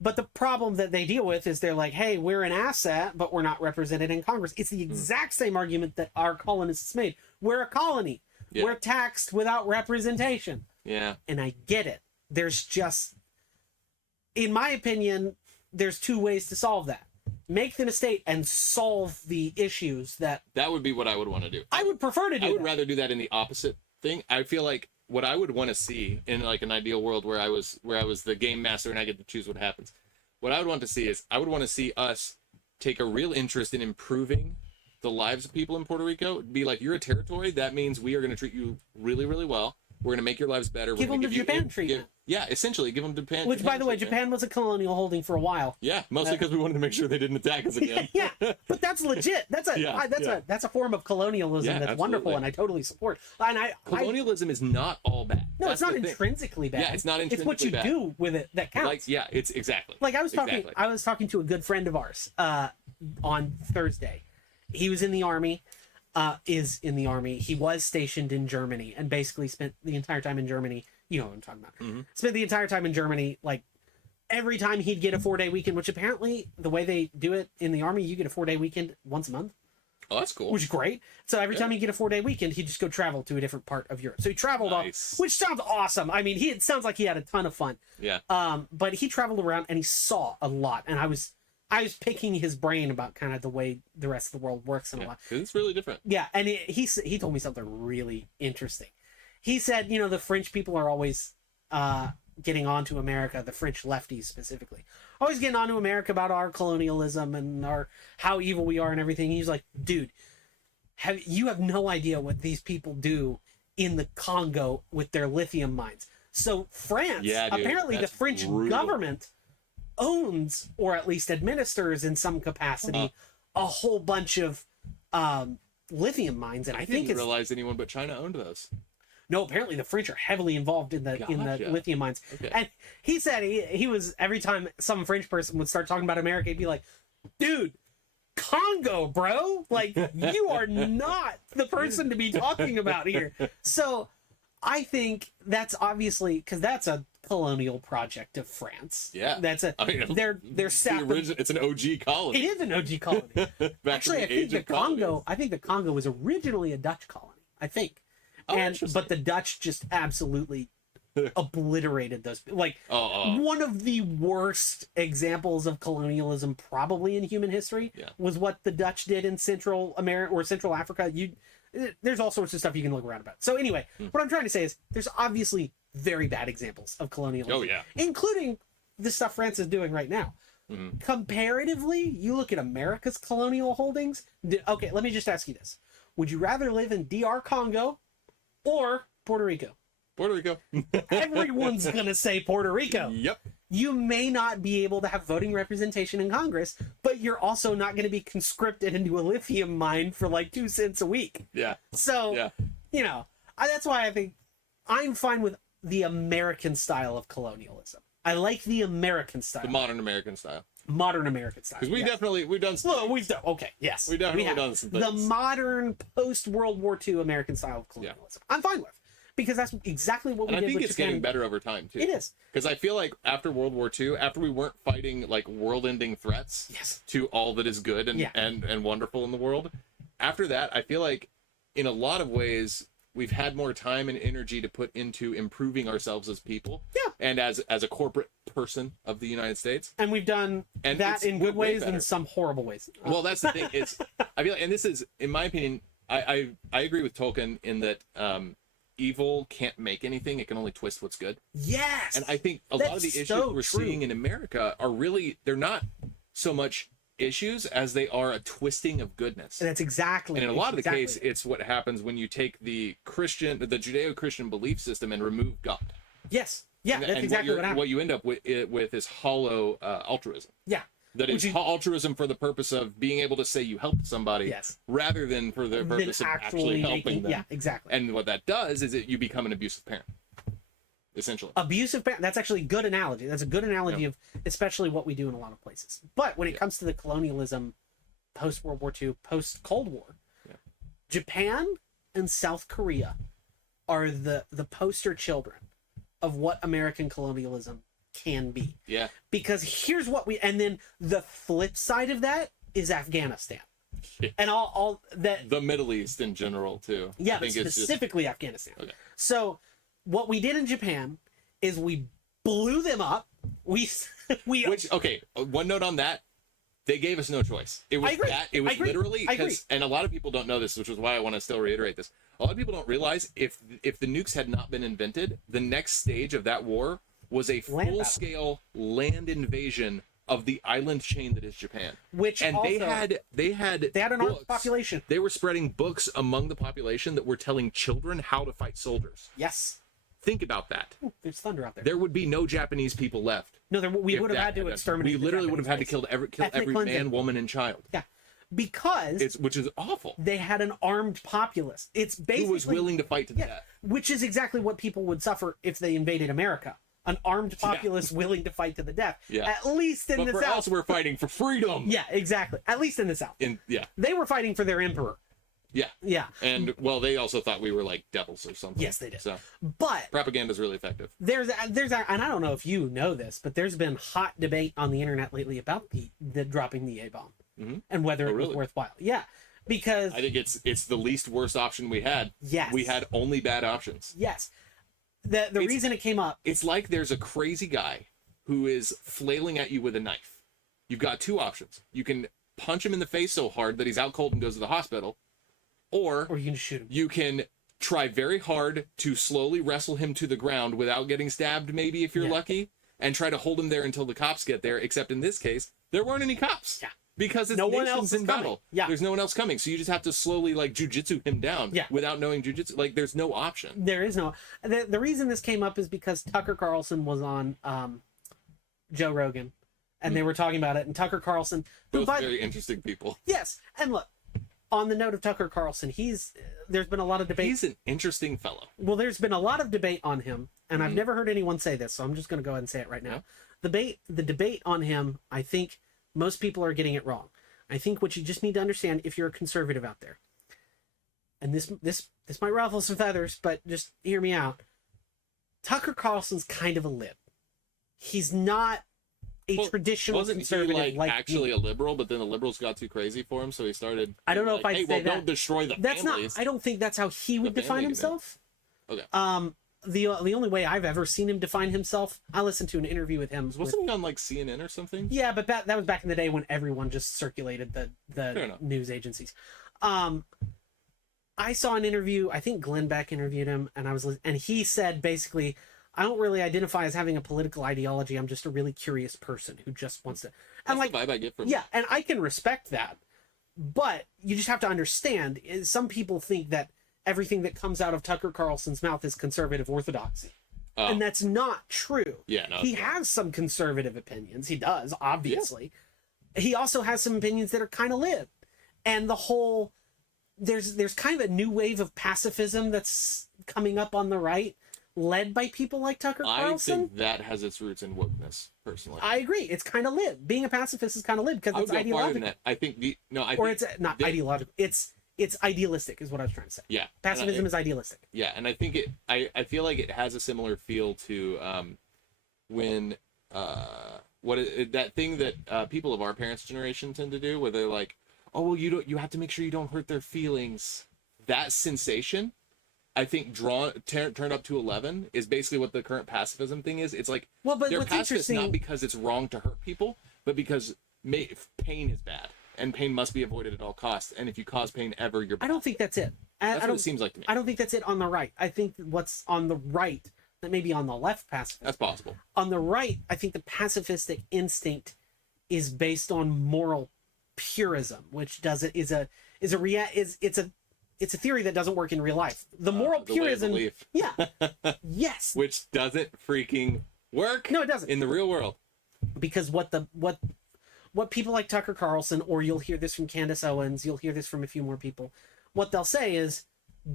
But the problem that they deal with is they're like, hey, we're an asset, but we're not represented in Congress. It's the exact same argument that our colonists made. We're a colony. Yeah. We're taxed without representation. Yeah. And I get it. There's just, in my opinion, there's two ways to solve that. Make them a state and solve the issues that would be what I would want to do. I would prefer to do that. I would rather do that in the opposite thing. I feel like what I would want to see in like an ideal world where I was the game master and I get to choose what happens. What I would want to see is I would want to see us take a real interest in improving the lives of people in Puerto Rico. Be like, you're a territory. That means we are going to treat you really, really well. We're going to make your lives better. Give them the Japan treatment. Essentially, give them Japan. Which, by the way, Japan was a colonial holding for a while. Yeah, mostly because we wanted to make sure they didn't attack us again. Yeah, but that's legit. That's a form of colonialism that's wonderful, and I totally support. And colonialism is not all bad. No, it's not intrinsically bad. Yeah, it's not intrinsically bad. It's what you do with it that counts. Like, it's exactly. Like I was talking to a good friend of ours on Thursday. He was in the army. Is in the army. He was stationed in Germany and basically spent the entire time in Germany. You know what I'm talking about. Mm-hmm. Spent the entire time in Germany. Like every time he'd get a 4-day weekend, which apparently the way they do it in the army, you get a 4-day weekend once a month. Oh, that's cool. Which is great. So every time you get a 4-day weekend, he'd just go travel to a different part of Europe. So he traveled which sounds awesome. I mean, it sounds like he had a ton of fun. Yeah. But he traveled around and he saw a lot. And I was picking his brain about kind of the way the rest of the world works and a lot. Because it's really different. Yeah, and he told me something really interesting. He said, the French people are always getting onto America, the French lefties specifically, always getting onto America about our colonialism and our how evil we are and everything. He's like, dude, you have no idea what these people do in the Congo with their lithium mines. So France, apparently the French government owns, or at least administers in some capacity, a whole bunch of lithium mines, and I think didn't realize anyone but China owned those. No, apparently the French are heavily involved in the lithium mines. Okay. And he said he was, every time some French person would start talking about America, he'd be like, dude, Congo, bro, like you are not the person to be talking about here. So I think that's obviously, because that's a colonial project of France. Yeah, that's they're it's an OG colony. It is an OG colony. Actually, I think the Congo was originally a Dutch colony, I think. But the Dutch just absolutely obliterated those. Like, one of the worst examples of colonialism probably in human history was what the Dutch did in Central America or Central Africa. There's all sorts of stuff you can look around about. So anyway, what I'm trying to say is there's obviously very bad examples of colonialism, including the stuff France is doing right now. Comparatively, you look at America's colonial holdings. Okay, let me just ask you this. Would you rather live in DR Congo or Puerto Rico? Puerto Rico. Everyone's going to say Puerto Rico. Yep. You may not be able to have voting representation in Congress, but you're also not going to be conscripted into a lithium mine for like 2 cents a week. Yeah. So, that's why I think I'm fine with the American style of colonialism. I like the American style. The modern American style. Modern American style. Because we've done some things. We've done, okay, yes. We've definitely done some things. The modern post-World War II American style of colonialism. I'm fine with. Because that's exactly what we did with Japan. I think it's getting better over time, too. It is. Because I feel like after World War II, after we weren't fighting, like, world-ending threats to all that is good and wonderful in the world, after that, I feel like, in a lot of ways, we've had more time and energy to put into improving ourselves as people. Yeah. And as a corporate person of the United States. And we've done that in good ways and some horrible ways. Well, that's the thing. I feel like, and this is, in my opinion, I agree with Tolkien in that evil can't make anything. It can only twist what's good. Yes. And I think a lot of the issues we're seeing in America are really, they're not so much issues as they are a twisting of goodness. And that's exactly. And in a lot of the case, it's what happens when you take the Judeo-Christian belief system and remove God. Yes. Yeah, that's exactly what happens. What you end up with is hollow altruism. Yeah. That is altruism for the purpose of being able to say you helped somebody, rather than for the purpose of actually helping them. Yeah, exactly. And what that does is that you become an abusive parent, essentially. Abusive parent. That's actually a good analogy. That's a good analogy of especially what we do in a lot of places. But when it comes to the colonialism, post World War II, post Cold War, Japan and South Korea are the poster children of what American colonialism can be. Yeah. Because here's what and then the flip side of that is Afghanistan. And all that the Middle East in general too. Yeah, I think specifically Afghanistan. Okay. So what we did in Japan is we blew them up. Which okay, one note on that. They gave us no choice. It was that. It was literally because, and a lot of people don't know this, which is why I want to still reiterate this. A lot of people don't realize if the nukes had not been invented, the next stage of that war was a full-scale land invasion of the island chain that is Japan. They had an armed population. They were spreading books among the population that were telling children how to fight soldiers. Yes. Think about that. Ooh, there's thunder out there. There would be no Japanese people left. No, we would have had to exterminate. We literally would have had to kill every man, woman, and child. Yeah. Because which is awful. They had an armed populace. It's basically who was willing to fight to death. Which is exactly what people would suffer if they invaded America. An armed populace willing to fight to the death. Yeah. At least in the South. But for us, we're fighting for freedom. Yeah, exactly. At least in the South. They were fighting for their emperor. Yeah. Yeah. And well, they also thought we were like devils or something. Yes, they did. So, but propaganda is really effective. And I don't know if you know this, but there's been hot debate on the internet lately about the dropping the A-bomb and whether it was worthwhile. Yeah. Because I think it's the least worst option we had. Yes. We had only bad options. Yes. The reason it came up. It's like there's a crazy guy who is flailing at you with a knife. You've got two options. You can punch him in the face so hard that he's out cold and goes to the hospital. Or you can shoot him. You can try very hard to slowly wrestle him to the ground without getting stabbed, maybe if you're lucky, and try to hold him there until the cops get there. Except in this case, there weren't any cops. Yeah. Because it's no one else in coming. battle. Yeah. There's no one else coming. So you just have to slowly like jujitsu him down without knowing jujitsu. Like there's no option. There is no. The reason this came up is because Tucker Carlson was on Joe Rogan, and they were talking about it. And Tucker Carlson, both very interesting people. Yes, and look, on the note of Tucker Carlson, there's been a lot of debate. He's an interesting fellow. Well, there's been a lot of debate on him, and I've never heard anyone say this, so I'm just going to go ahead and say it right now. The debate on him, I think most people are getting it wrong. I think what you just need to understand, if you're a conservative out there, and this might ruffle some feathers, but just hear me out. Tucker Carlson's kind of a lib. He's not a traditional conservative. Wasn't he like actually a liberal, but then the liberals got too crazy for him, so he started. I don't know if I say that. Don't destroy the families. I don't think that's how he would define himself. Okay. The only way I've ever seen him define himself, I listened to an interview with him. Wasn't he on like CNN or something? Yeah, but that was back in the day when everyone just circulated the news agencies. I saw an interview. I think Glenn Beck interviewed him, and he said basically, I don't really identify as having a political ideology. I'm just a really curious person who just wants to. That's the vibe I get from him. Yeah, and I can respect that, but you just have to understand. Some people think that everything that comes out of Tucker Carlson's mouth is conservative orthodoxy. And that's not true. Yeah, no, he has some conservative opinions. He does, obviously. Yeah. He also has some opinions that are kind of lib. And the whole there's kind of a new wave of pacifism that's coming up on the right, led by people like Tucker Carlson. I think that has its roots in wokeness, personally. I agree. It's kind of lib. Being a pacifist is kind of lib because it's ideological. Farther than that. I think it's not ideological. It's idealistic is what I was trying to say. Yeah. Pacifism is idealistic. Yeah, and I think I feel like it has a similar feel to when that thing that people of our parents' generation tend to do, where they're like, oh well, you have to make sure you don't hurt their feelings. That sensation, I think turned up to 11 is basically what the current pacifism thing is. It's like, well, but they're pacifist not because it's wrong to hurt people, but because pain is bad. And pain must be avoided at all costs. And if you cause pain ever, you're bad. I don't think that's it. That's what it seems like to me. I don't think that's it on the right. I think what's on the right, that may be on the left pacifist. That's possible. On the right, I think the pacifistic instinct is based on moral purism, which it's a theory that doesn't work in real life. The moral purism, yeah, yes, which doesn't freaking work. No, it doesn't in the real world. Because what people like Tucker Carlson, or you'll hear this from Candace Owens, you'll hear this from a few more people, what they'll say is,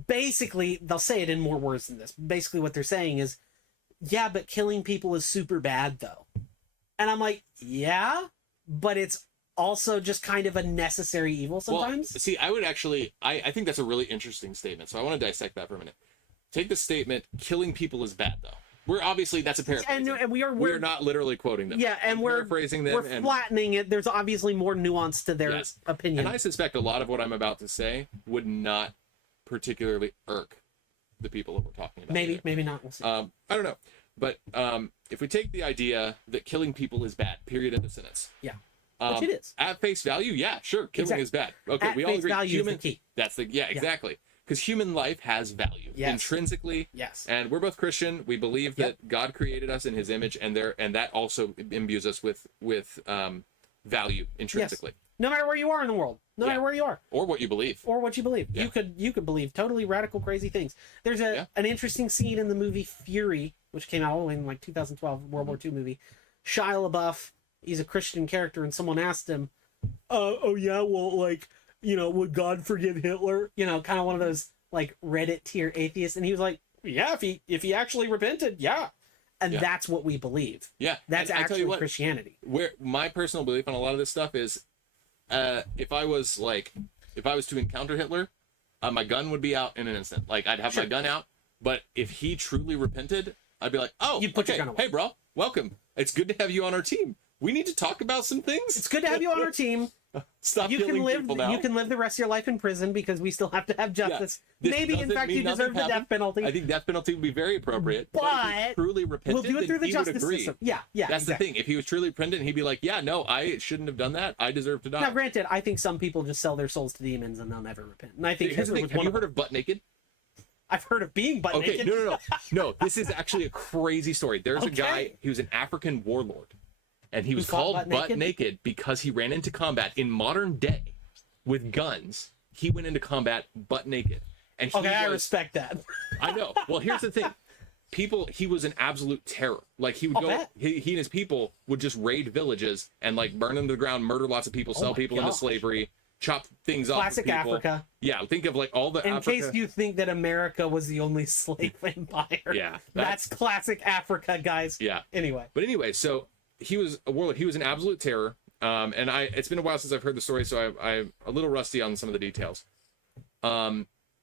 basically, they'll say it in more words than this. Basically what they're saying is, yeah, but killing people is super bad, though. And I'm like, yeah, but it's also just kind of a necessary evil sometimes. Well, see, I would actually, I think that's a really interesting statement, so I want to dissect that for a minute. Take the statement, killing people is bad, though. We're obviously, that's a paraphrase. And we're not literally quoting them. Yeah, and we're paraphrasing them. We're flattening it. There's obviously more nuance to their opinion. And I suspect a lot of what I'm about to say would not particularly irk the people that we're talking about. Maybe not. We'll see. I don't know. But if we take the idea that killing people is bad, period, end of sentence. Yeah. Which it is. At face value, yeah, sure, killing is bad. Okay, we all agree. Value is the key. That's exactly. Because human life has value intrinsically. Yes. And we're both Christian. We believe that God created us in His image, and that also imbues us with value intrinsically. Yes. No matter where you are in the world, no matter where you are, or what you believe, you could believe totally radical, crazy things. There's an interesting scene in the movie Fury, which came out in like 2012, World War II movie. Shia LaBeouf, he's a Christian character, and someone asked him, "Oh yeah, well, like, you know, would God forgive Hitler?" You know, kind of one of those like Reddit tier atheists, and he was like, "Yeah, if he actually repented, yeah." And that's what we believe. Yeah, that's actually Christianity. Where my personal belief on a lot of this stuff is, if I was to encounter Hitler, my gun would be out in an instant. Like, I'd have my gun out. But if he truly repented, I'd be like, "Oh, you'd put your gun away. Hey, bro, welcome. It's good to have you on our team. We need to talk about some things. It's good to have you on our team. Stop killing people now. You can live the rest of your life in prison because we still have to have justice. Yeah. Maybe, in fact, you deserve the death penalty. I think death penalty would be very appropriate. But if he truly repented, we'll do it through the justice system. Yeah. That's the thing. If he was truly repentant, he'd be like, "Yeah, no, I shouldn't have done that. I deserve to die." Now, granted, I think some people just sell their souls to demons and they'll never repent. And I think Hitler was one. Have you heard of butt naked? I've heard of being butt Okay, naked. no. This is actually a crazy story. There's a guy, he was an African warlord, and he was called butt naked because he ran into combat in modern day with guns. He went into combat butt naked. And I respect that. I know. Well, here's the thing. He was an absolute terror. Like, he would he and his people would just raid villages and, like, burn them to the ground, murder lots of people, sell people into slavery, chop things off. Classic Africa. Yeah, think of, like, all the In case you think that America was the only slave empire. Yeah. That's classic Africa, guys. Yeah. Anyway, so he was a warlord. He was an absolute terror. And it's been a while since I've heard the story, so I'm a little rusty on some of the details.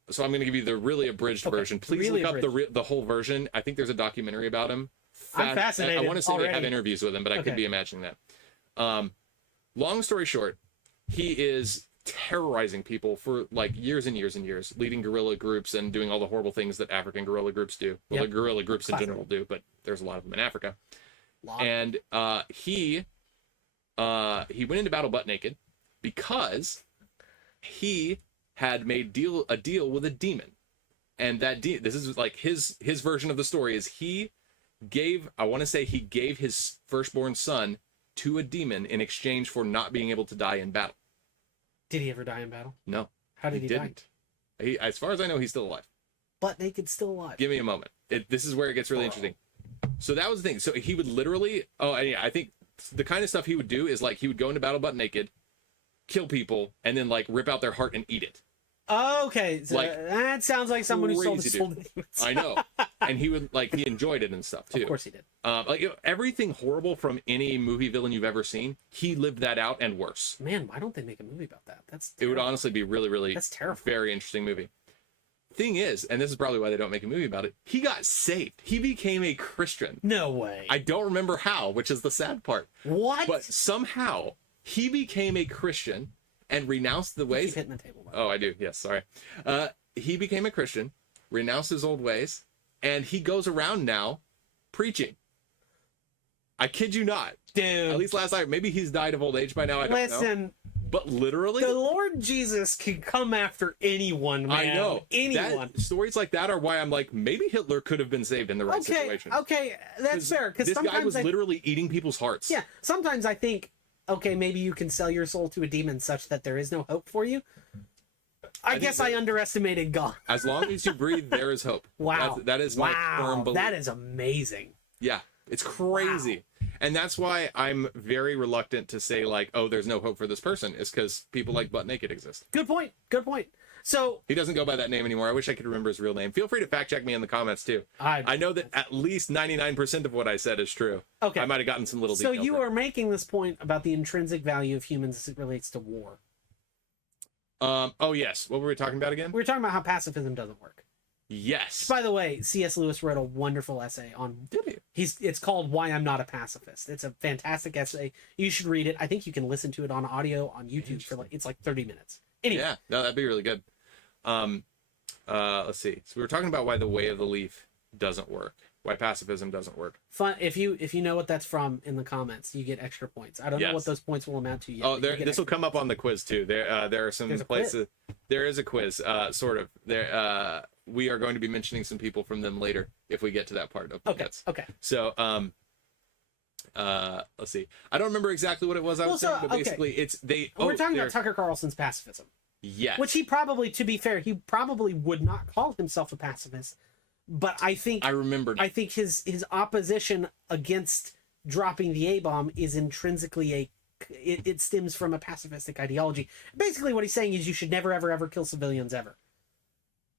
So I'm going to give you the really abridged version. Please really look up the whole version. I think there's a documentary about him. I'm fascinated. I want to say they have interviews with him, but I could be imagining that. Long story short, he is terrorizing people for like years and years and years, leading guerrilla groups and doing all the horrible things that African guerrilla groups do. Well, the guerrilla groups in general do, but there's a lot of them in Africa. And he went into battle butt naked because he had made a deal with a demon, and that this is like his version of the story is he gave his firstborn son to a demon in exchange for not being able to die in battle. Did he ever die in battle? No. How did he die? He, as far as I know, he's still alive. Butt naked, still alive. Give me a moment. This is where it gets really interesting. So that was the thing. So he would literally I think the kind of stuff he would do is like he would go into battle butt naked, kill people, and then like rip out their heart and eat it. Okay, so like, that sounds like someone who sold his soul. I know, and he would he enjoyed it and stuff too. Of course he did. Everything horrible from any movie villain you've ever seen, he lived that out and worse. Man, why don't they make a movie about that? It would honestly be really, really that's terrible. Very interesting movie. Thing is, and this is probably why they don't make a movie about it, he got saved. He became a Christian. No way. I don't remember how, which is the sad part. What? But somehow he became a Christian and renounced the ways. Keep hitting the table. Oh, I do. Yes, sorry. He became a Christian, renounced his old ways, and he goes around now preaching. I kid you not. Dude. At least last night. Maybe he's died of old age by now. I don't know. Listen. But literally, the Lord Jesus can come after anyone, man. I know. Anyone. Stories like that are why I'm like, maybe Hitler could have been saved in the right situation. Okay, that's fair. Because this guy was literally eating people's hearts. Yeah, sometimes I think, okay, maybe you can sell your soul to a demon such that there is no hope for you. I guess I underestimated God. As long as you breathe, there is hope. Wow. That is my firm belief. That is amazing. Yeah, it's crazy. Wow. And that's why I'm very reluctant to say, like, oh, there's no hope for this person. Is because people like Butt Naked exist. Good point. Good point. So he doesn't go by that name anymore. I wish I could remember his real name. Feel free to fact check me in the comments too. I know that at least 99% of what I said is true. Okay. I might have gotten some little details. So you are making this point about the intrinsic value of humans as it relates to war. Oh yes. What were we talking about again? We were talking about how pacifism doesn't work. Yes. By the way, C.S. Lewis wrote a wonderful essay on. Did he? It's called "Why I'm Not a Pacifist." It's a fantastic essay. You should read it. I think you can listen to it on audio on YouTube for it's like 30 minutes. Anyway. Yeah, no, that'd be really good. Let's see. So we were talking about why the way of the leaf doesn't work. Why pacifism doesn't work. Fun. If you know what that's from in the comments, you get extra points. I don't know what those points will amount to yet. Oh, this will come up on the quiz too. There are some places. There is a quiz, sort of. There. We are going to be mentioning some people from them later if we get to that part of the quiz. Okay. So, let's see. I don't remember exactly what it was I was saying, but basically we're talking about Tucker Carlson's pacifism. Yes. Which he probably, to be fair, he probably would not call himself a pacifist. But I think I think his opposition against dropping the A-bomb is intrinsically it stems from a pacifistic ideology. Basically what he's saying is you should never ever ever kill civilians ever.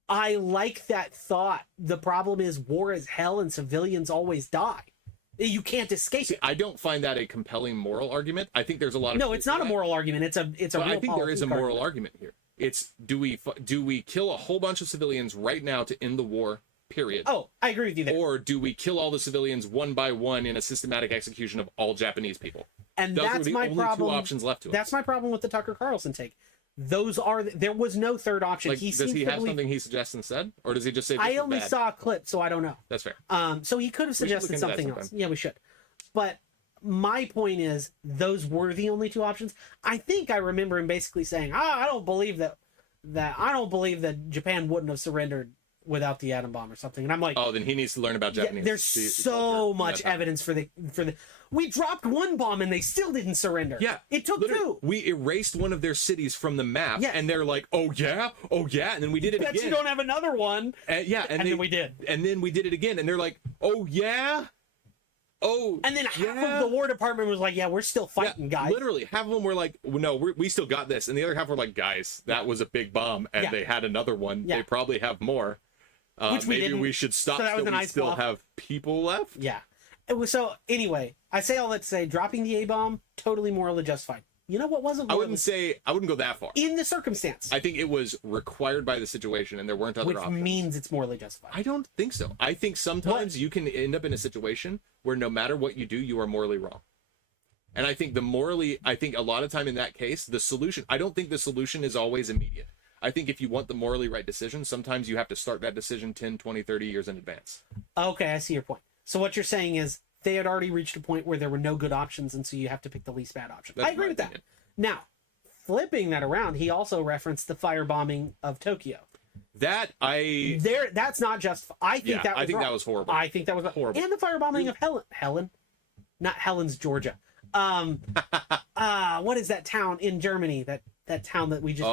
I like that thought. The problem is war is hell and civilians always die. You can't escape it. I don't find that a compelling moral argument. I think there's a lot of it's not a moral argument. It's a real I think there is a moral argument here. It's do we kill a whole bunch of civilians right now to end the war? Period. Oh, I agree with you there. Or do we kill all the civilians one by one in a systematic execution of all Japanese people? And those that's are the my only problem. Two options left to us. That's my problem with the Tucker Carlson take. There was no third option. Like, does he have something he suggests instead, or does he just say? I only saw a clip, so I don't know. That's fair. So he could have suggested something else. Yeah, we should. But my point is, those were the only two options. I think I remember him basically saying, I don't believe that Japan wouldn't have surrendered without the atom bomb or something. And I'm like, oh, then he needs to learn about Japanese. there's so much evidence for the. We dropped one bomb and they still didn't surrender. Yeah, it took two. We erased one of their cities from the map, yes. and they're like, oh yeah, and then we did it Bet again. You don't have another one. And then we did. And then we did it again, and they're like, oh yeah. Oh, and then half of the War Department was like, yeah, we're still fighting, guys. Literally, half of them were like, no, we still got this. And the other half were like, guys, that was a big bomb. And they had another one. Yeah. They probably have more. Which maybe we should stop so we still have people left. Yeah. So, anyway, I say all that to say, dropping the A-bomb, totally morally justified. You know what wasn't? I wouldn't go that far. In the circumstance. I think it was required by the situation and there weren't other options. Which means it's morally justified. I don't think so. I think sometimes you can end up in a situation where no matter what you do, you are morally wrong. And I think a lot of time in that case, the solution, I don't think the solution is always immediate. I think if you want the morally right decision, sometimes you have to start that decision 10, 20, 30 years in advance. Okay, I see your point. So what you're saying is they had already reached a point where there were no good options, and so you have to pick the least bad option. I agree with that. Now, flipping that around, he also referenced the firebombing of Tokyo. That's not just. I think that was horrible. I think that was horrible. And the firebombing of Helen, not Helen's, Georgia. What is that town in Germany? That town that we just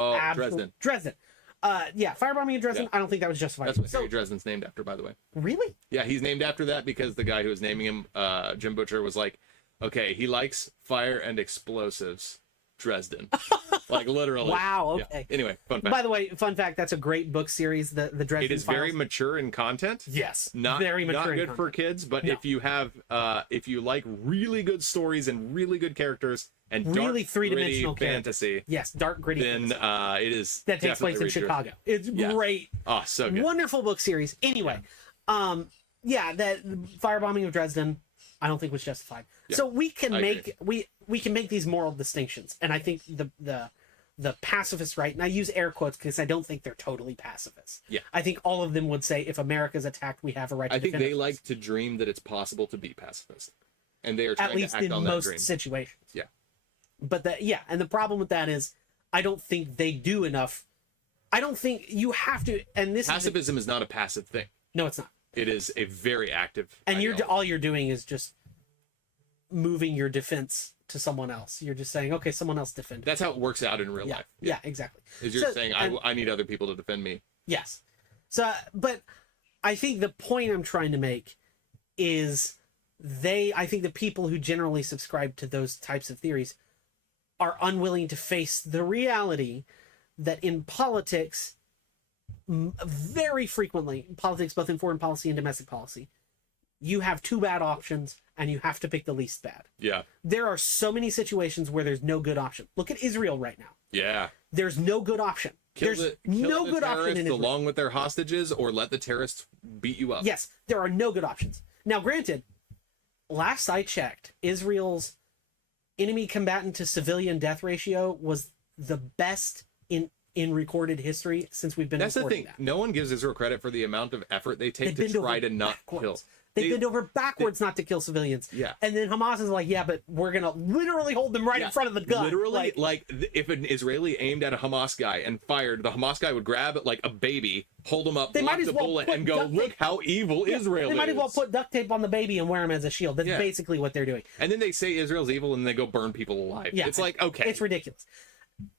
Dresden. Firebombing in Dresden. Yeah. I don't think that was justified. That's what Harry Dresden's named after, by the way. Really? Yeah, he's named after that because the guy who was naming him, Jim Butcher, was like, okay, he likes fire and explosives. Dresden. Like literally. Wow, okay. Yeah. Anyway, fun fact. By the way, fun fact, that's a great book series, the Dresden It is Files. very mature in content. Yes. Not good for kids, but if you like really good stories and really good characters and really dark, three-dimensional fantasy. Yes, dark gritty then fantasy. It is that takes place in Chicago. It's great. Oh, so good. Wonderful book series. Anyway, that firebombing of Dresden I don't think was justified. Yeah, so we can make these moral distinctions, and I think the pacifist right, and I use air quotes because I don't think they're totally pacifist. Yeah, I think all of them would say if America's attacked, we have a right to defend ourselves. Like to dream that it's possible to be pacifist, and they are trying at least to act in on most that dream. situations. Yeah, but and the problem with that is I don't think they do enough. I don't think you have to. And this pacifism is not a passive thing. No, it's not. It is a very active. And all you're doing is just moving your defense to someone else. You're just saying, okay, someone else defend. That's how it works out in real life. Yeah, exactly. Is you're saying I need other people to defend me. Yes. So, but I think the point I'm trying to make is I think the people who generally subscribe to those types of theories are unwilling to face the reality that in politics, very frequently, politics both in foreign policy and domestic policy, you have two bad options and you have to pick the least bad. Yeah. There are so many situations where there's no good option. Look at Israel right now. Yeah. There's no good option. There's no good option in Israel. Along with their hostages, or let the terrorists beat you up. Yes, there are no good options. Now, granted, last I checked, Israel's enemy combatant to civilian death ratio was the best in recorded history since we've been That's the thing. That. No one gives Israel credit for the amount of effort they take to try to not kill. They bend over backwards not to kill civilians. Yeah. And then Hamas is like, yeah, but we're going to literally hold them right in front of the gun. Literally, like if an Israeli aimed at a Hamas guy and fired, the Hamas guy would grab like a baby, hold him up, block the bullet, and go, look how evil Israel is. They might as well put duct tape on the baby and wear him as a shield. That's basically what they're doing. And then they say Israel's evil and they go burn people alive. Yeah. It's like, okay. It's ridiculous.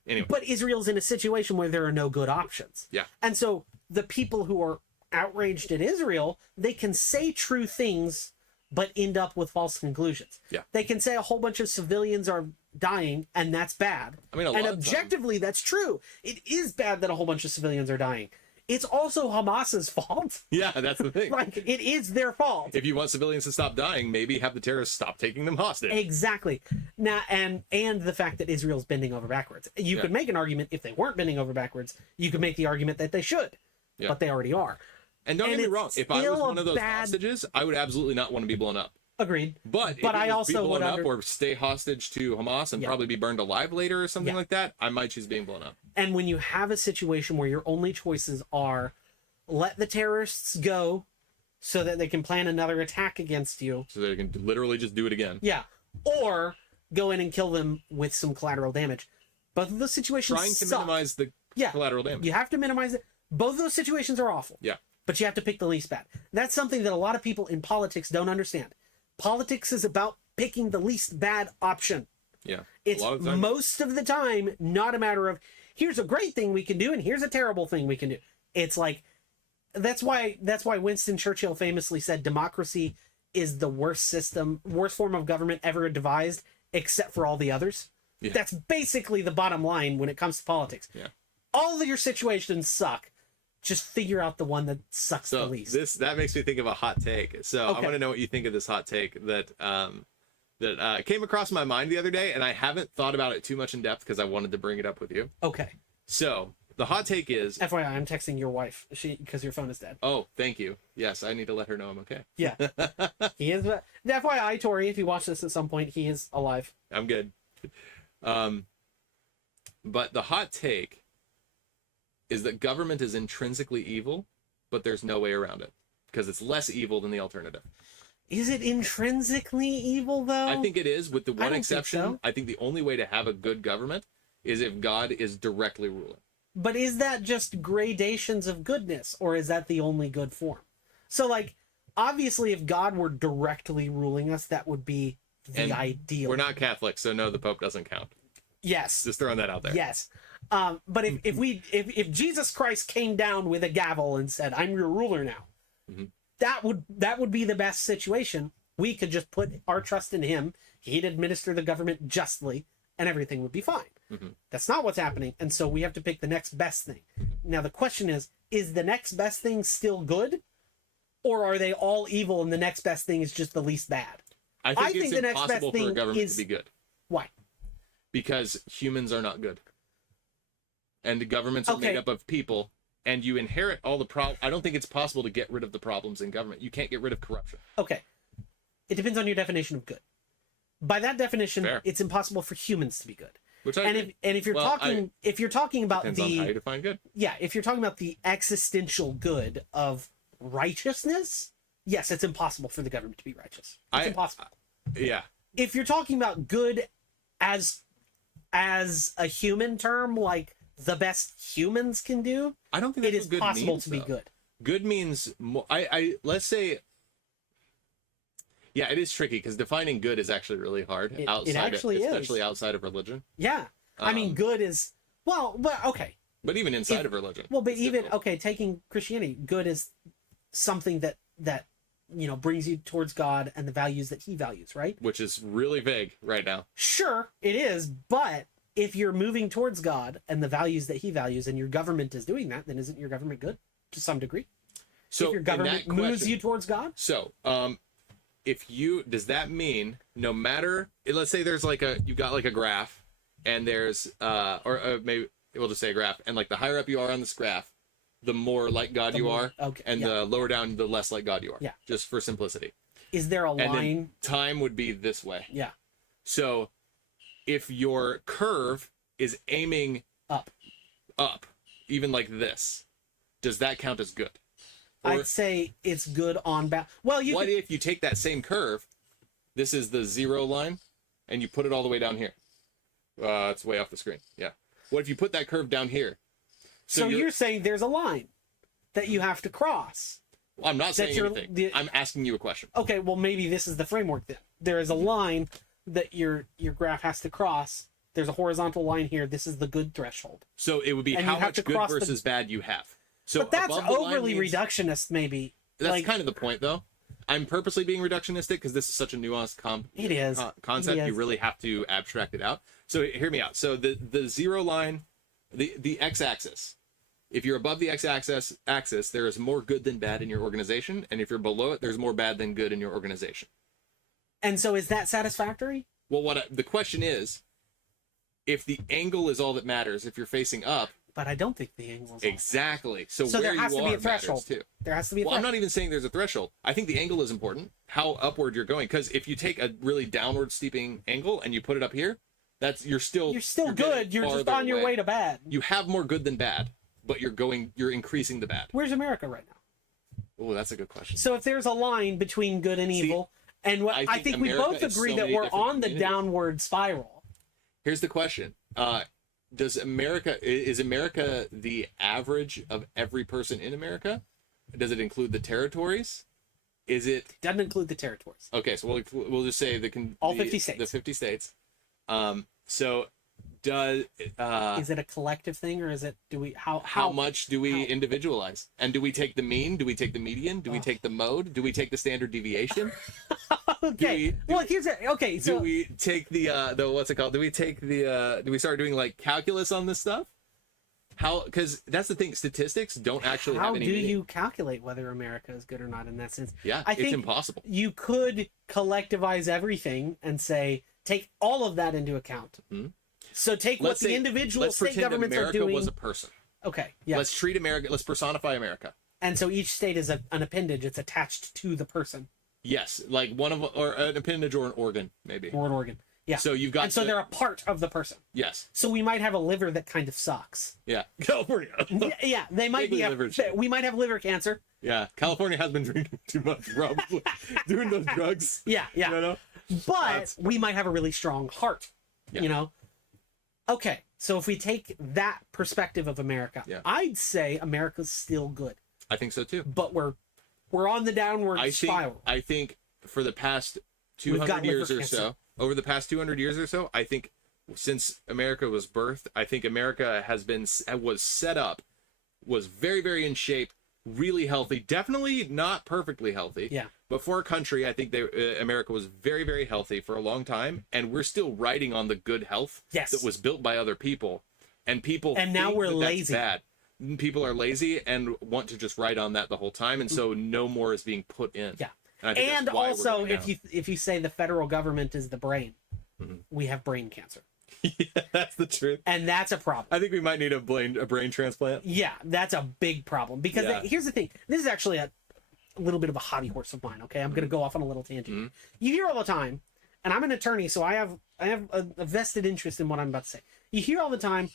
Anyway. But Israel's in a situation where there are no good options. Yeah. And so the people who are outraged at Israel, they can say true things but end up with false conclusions. Yeah. They can say a whole bunch of civilians are dying and that's bad. I mean, and objectively that's true. It is bad that a whole bunch of civilians are dying. It's also Hamas's fault. Yeah, that's the thing. Like, it is their fault. If you want civilians to stop dying, maybe have the terrorists stop taking them hostage. Exactly. Now, and the fact that Israel's bending over backwards. You could make an argument if they weren't bending over backwards. You could make the argument that they should, but they already are. And don't get me wrong. If I was one of those hostages, I would absolutely not want to be blown up. Agreed. But if I also be blown up or stay hostage to Hamas and probably be burned alive later or something like that, I might choose being blown up. And when you have a situation where your only choices are let the terrorists go so that they can plan another attack against you. So they can literally just do it again. Yeah. Or go in and kill them with some collateral damage. Both of those situations Trying to minimize the collateral damage. You have to minimize it. Both of those situations are awful. Yeah. but you have to pick the least bad. That's something that a lot of people in politics don't understand. Politics is about picking the least bad option. Yeah. It's most of the time not a matter of here's a great thing we can do and here's a terrible thing we can do. It's like that's why Winston Churchill famously said democracy is the worst form of government ever devised, except for all the others. Yeah. That's basically the bottom line when it comes to politics. Yeah. All of your situations suck. Just figure out the one that sucks the least. That makes me think of a hot take. So okay. I want to know what you think of this hot take that came across my mind the other day, and I haven't thought about it too much in depth because I wanted to bring it up with you. Okay. So the hot take is... FYI, I'm texting your wife because your phone is dead. Oh, thank you. Yes, I need to let her know I'm okay. Yeah. He is... FYI, Tori, if you watch this at some point, he is alive. I'm good. But the hot take is that government is intrinsically evil, but there's no way around it because it's less evil than the alternative. Is it intrinsically evil, though? I think it is, with the one exception. So. I think the only way to have a good government is if God is directly ruling. But is that just gradations of goodness, or is that the only good form? So, like, obviously, if God were directly ruling us, that would be the ideal. We're not Catholic, so no, the Pope doesn't count. Yes. Just throwing that out there. Yes. But if Jesus Christ came down with a gavel and said, "I'm your ruler now," mm-hmm. that would be the best situation. We could just put our trust in him. He'd administer the government justly, and everything would be fine. Mm-hmm. That's not what's happening, and so we have to pick the next best thing. Now the question is the next best thing still good, or are they all evil and the next best thing is just the least bad? I think it's impossible for a government to be good. Why? Because humans are not good. And the governments are made up of people, and you inherit all the problems. I don't think it's possible to get rid of the problems in government. You can't get rid of corruption. Okay. It depends on your definition of good. By that definition, Fair. It's impossible for humans to be good. Which if you're talking about depends on how you define good. Yeah, if you're talking about the existential good of righteousness, yes, it's impossible for the government to be righteous. It's impossible. Yeah. If you're talking about good as a human term, like the best humans can do, I don't think it is possible to be good. Good means more. Let's say. Yeah, it is tricky because defining good is actually really hard especially outside of religion. Yeah, I mean, good is okay. But even inside of religion. Well, but even taking Christianity, good is something that brings you towards God and the values that he values, right? Which is really vague right now. Sure, it is, but if you're moving towards God and the values that he values and your government is doing that, then isn't your government good to some degree? So if your government moves you towards God? So, does that mean no matter, let's say there's you've got like a graph and there's, maybe we'll just say a graph, and like the higher up you are on this graph, the more like God you are, and the lower down, the less like God you are. Yeah. Just for simplicity. Is there a line? And then time would be this way. Yeah. So if your curve is aiming up, even like this, does that count as good? Or I'd say it's good on balance. Well, what if you take that same curve, this is the 0 line, and you put it all the way down here? It's way off the screen. Yeah. What if you put that curve down here? So you're saying there's a line that you have to cross. Well, I'm not saying anything. I'm asking you a question. Okay, well, maybe this is the framework then. There is a line that your graph has to cross. There's a horizontal line here. This is the good threshold. So it would be how much good versus bad you have. So but that's overly reductionist, maybe. That's kind of the point, though. I'm purposely being reductionistic because this is such a nuanced concept. You really have to abstract it out. So hear me out. So the 0 line, the x-axis. If you're above the x-axis, there is more good than bad in your organization, and if you're below it, there's more bad than good in your organization. And so, is that satisfactory? Well, the question is, if the angle is all that matters, if you're facing up. But I don't think the angle is exactly. So where there has you to be a threshold too. There has to be a threshold. I'm not even saying there's a threshold. I think the angle is important. How upward you're going, because if you take a really downward steeping angle and you put it up here, you're still good. You're just on your way to bad. You have more good than bad, but you're increasing the bad. Where's America right now? Oh, that's a good question. So if there's a line between good and evil, and I think we both agree that we're on the downward spiral. Here's the question. Is America the average of every person in America? does it include the territories? Is it Doesn't include the territories. okay? So we'll just say All 50 states. The 50 states. So does Is it a collective thing, or is it? Do we how much do we individualize? And do we take the mean? Do we take the median? Do we take the mode? Do we take the standard deviation? Okay. Okay. So do we take the what's it called? Do we take the do we start doing like calculus on this stuff? How? Because that's the thing. Statistics don't actually have any. How do meaning. you calculate whether America is good or not in that sense? Yeah, I think it's impossible. You could collectivize everything and say take all of that into account. Mm-hmm. So take what the individual state governments America are doing. was a person. Okay. Yeah. Let's treat America. Let's personify America. And so each state is an appendage. It's attached to the person. Yes, like or an appendage or an organ, maybe. Or an organ. Yeah. So you've got. And so they're a part of the person. Yes. So we might have a liver that kind of sucks. Yeah. California. Yeah. They might be. We might have liver cancer. Yeah. California has been drinking too much, probably doing those drugs. Yeah. Yeah. You know? But we might have a really strong heart. Yeah. You know. Okay. So if we take that perspective of America, I'd say America's still good. I think so too. But we're on the downward spiral. I think for the past 200 years or so, over the past 200 years or so, I think since America was birthed, I think America was set up, was very, very in shape, really healthy, definitely not perfectly healthy. Yeah. But for a country, I think America was very, very healthy for a long time, and we're still riding on the good health that was built by other people. And now we're lazy. That's bad. People are lazy and want to just ride on that the whole time, and so no more is being put in. Yeah. And also, if you say the federal government is the brain, we have brain cancer. Yeah, that's the truth. And that's a problem. I think we might need a brain transplant. Yeah, that's a big problem. Because here's the thing. This is actually a little bit of a hobby horse of mine, okay? I'm going to go off on a little tangent. You hear all the time, and I'm an attorney, so I have a vested interest in what I'm about to say. You hear all the time,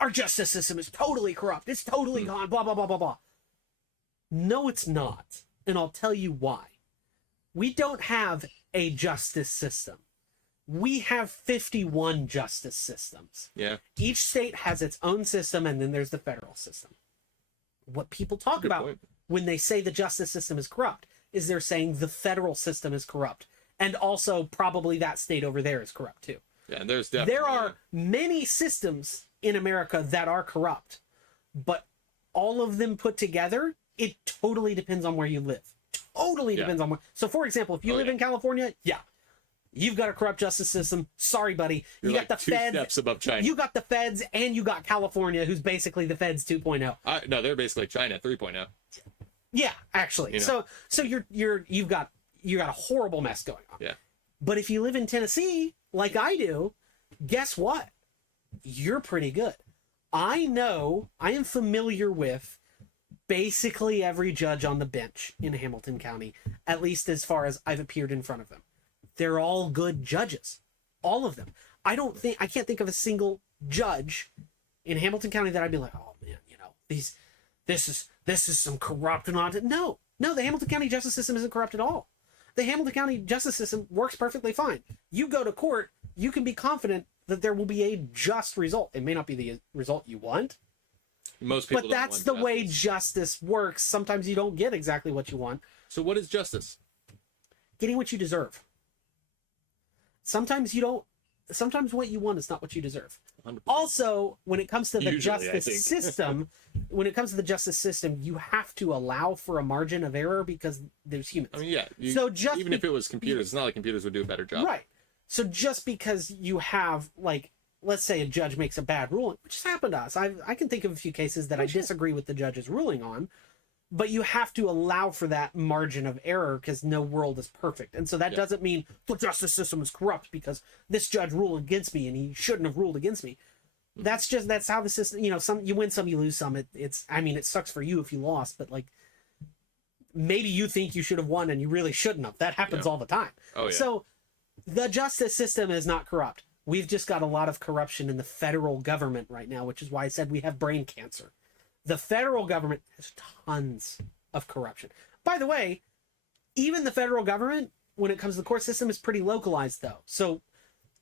our justice system is totally corrupt. It's totally gone, blah, blah, blah, blah, blah. No, it's not. And I'll tell you why. We don't have a justice system. We have 51 justice systems. Yeah. Each state has its own system, and then there's the federal system. What people talk about when they say the justice system is corrupt is they're saying the federal system is corrupt. And also probably that state over there is corrupt too. Yeah, there's definitely... There are many systems in America that are corrupt, but all of them put together, it totally depends on where you live. Totally depends on where. So, for example, if you live in California, you've got a corrupt justice system. Sorry, buddy. You're you like got the two feds. Steps above China. You got the feds, and you got California, who's basically the feds 2.0. No, they're basically China 3.0. Yeah, actually. You know. So you've got a horrible mess going on. Yeah. But if you live in Tennessee, like I do, guess what? You're pretty good. I am familiar with basically every judge on the bench in Hamilton County, at least as far as I've appeared in front of them. They're all good judges. All of them. I can't think of a single judge in Hamilton County that I'd be like, oh man, this is some corrupt No, the Hamilton County justice system isn't corrupt at all. The Hamilton County justice system works perfectly fine. You go to court, you can be confident that there will be a just result. It may not be the result you want. Most people but that's the way justice works. Sometimes you don't get exactly what you want. So what is justice? Getting what you deserve. Sometimes what you want is not what you deserve. 100%. Also, when it comes to the justice system, you have to allow for a margin of error because there's humans. I mean, even if it was computers, it's not like computers would do a better job. Right. So just because you have, like, let's say a judge makes a bad ruling, which has happened to us. I can think of a few cases that I disagree with the judge's ruling on, but you have to allow for that margin of error because no world is perfect. And so that doesn't mean the justice system is corrupt because this judge ruled against me and he shouldn't have ruled against me. That's how the system, some you win some, you lose some. It sucks for you if you lost, but like maybe you think you should have won and you really shouldn't have. That happens all the time. Oh, yeah. So the justice system is not corrupt. We've just got a lot of corruption in the federal government right now, which is why I said we have brain cancer. The federal government has tons of corruption. By the way, even the federal government, when it comes to the court system, is pretty localized, though. So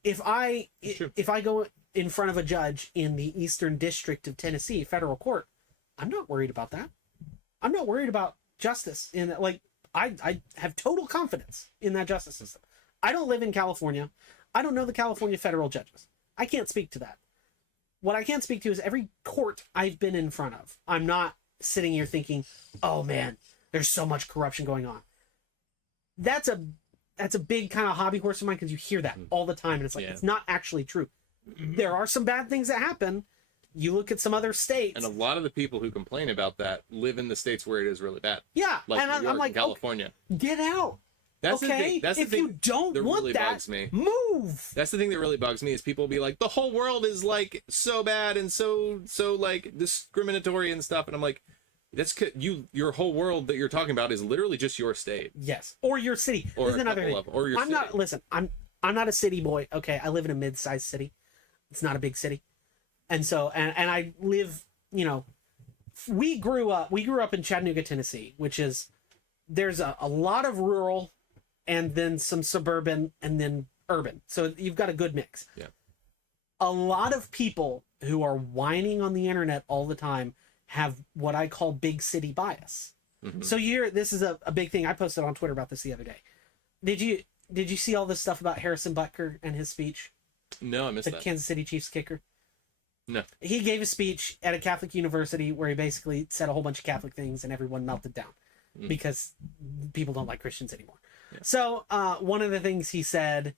if I go in front of a judge in the Eastern District of Tennessee federal court, I'm not worried about that. I'm not worried about justice in that. Like, I have total confidence in that justice system. I don't live in California. I don't know the California federal judges. I can't speak to that. What I can speak to is every court I've been in front of. I'm not sitting here thinking, oh man, there's so much corruption going on. That's a big kind of hobby horse of mine, because you hear that all the time, and it's like, it's not actually true. There are some bad things that happen. You look at some other states, and a lot of the people who complain about that live in the states where it is really bad. Yeah, like and New York I'm like, and California. Okay, get out. That's the thing. That's the if thing you don't that want really that, bugs me. Move. That's the thing that really bugs me, is people be like, the whole world is like so bad and so like discriminatory and stuff, and I'm like, that's your whole world that you're talking about is literally just your state. Yes, or your city. Or There's another thing. or your city. I'm not a city boy. Okay, I live in a mid-sized city. It's not a big city, and so and I live. You know, we grew up in Chattanooga, Tennessee, which is, there's a lot of rural, and then some suburban, and then urban. So you've got a good mix. Yeah. A lot of people who are whining on the internet all the time have what I call big city bias. Mm-hmm. So this is a big thing. I posted on Twitter about this the other day. Did you see all this stuff about Harrison Butker and his speech? No, I missed that. The Kansas City Chiefs kicker. No. He gave a speech at a Catholic university where he basically said a whole bunch of Catholic things, and everyone melted down because people don't like Christians anymore. Yeah. So one of the things he said,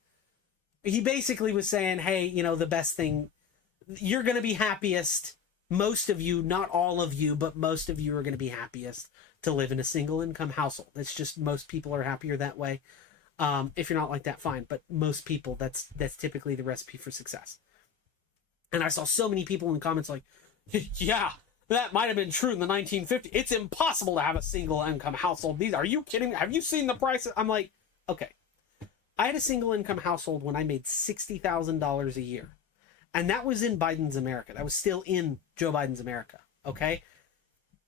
he basically was saying, hey, the best thing, you're going to be happiest, most of you, not all of you, but most of you are going to be happiest to live in a single income household. It's just most people are happier that way. If you're not like that, fine. But most people, that's typically the recipe for success. And I saw so many people in the comments like, yeah, that might have been true in the 1950s. It's impossible to have a single income household. Are you kidding me? Have you seen the prices? I'm like, okay. I had a single income household when I made $60,000 a year. And that was in Biden's America. That was still in Joe Biden's America. Okay.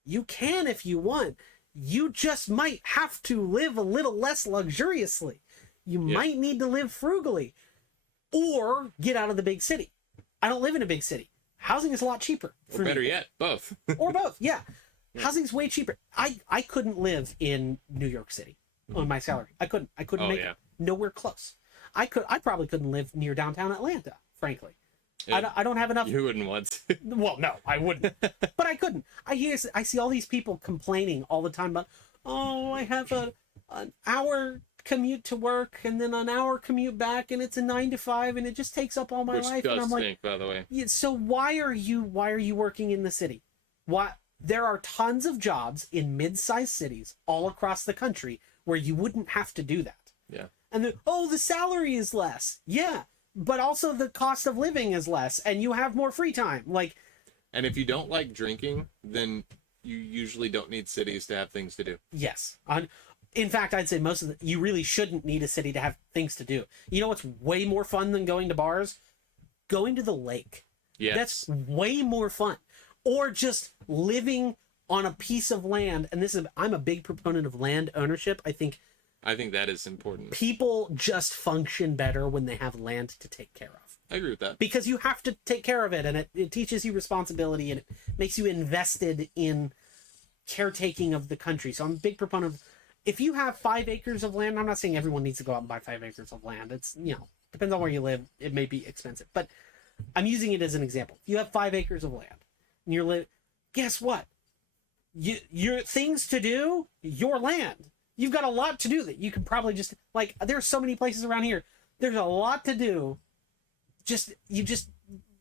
You can if you want. You just might have to live a little less luxuriously. You might need to live frugally or get out of the big city. I don't live in a big city. Housing is a lot cheaper. Or better yet, both. Or both, yeah. Housing's way cheaper. I couldn't live in New York City on my salary. I couldn't make it nowhere close. I probably couldn't live near downtown Atlanta, frankly. Yeah. I don't have enough. You wouldn't want to. Well, no, I wouldn't. But I couldn't. I see all these people complaining all the time about, oh, I have an hour commute to work and then an hour commute back, and it's a 9 to 5, and it just takes up all my life. Does and I'm stink, by the way. Yeah, so why are you working in the city? There are tons of jobs in mid-sized cities all across the country where you wouldn't have to do that. Yeah. And the salary is less. Yeah. But also the cost of living is less, and you have more free time. And if you don't like drinking, then you usually don't need cities to have things to do. Yes. In fact, I'd say you really shouldn't need a city to have things to do. You know what's way more fun than going to bars? Going to the lake. Yes. That's way more fun. Or just living on a piece of land. And I'm a big proponent of land ownership. I think that is important. People just function better when they have land to take care of. I agree with that. Because you have to take care of it, and it teaches you responsibility, and it makes you invested in caretaking of the country. So I'm a big proponent of, if you have 5 acres of land, I'm not saying everyone needs to go out and buy 5 acres of land. It's, depends on where you live. It may be expensive, but I'm using it as an example. If you have 5 acres of land and guess what? Your things to do, your land. You've got a lot to do that you can probably just, there's so many places around here. There's a lot to do. You just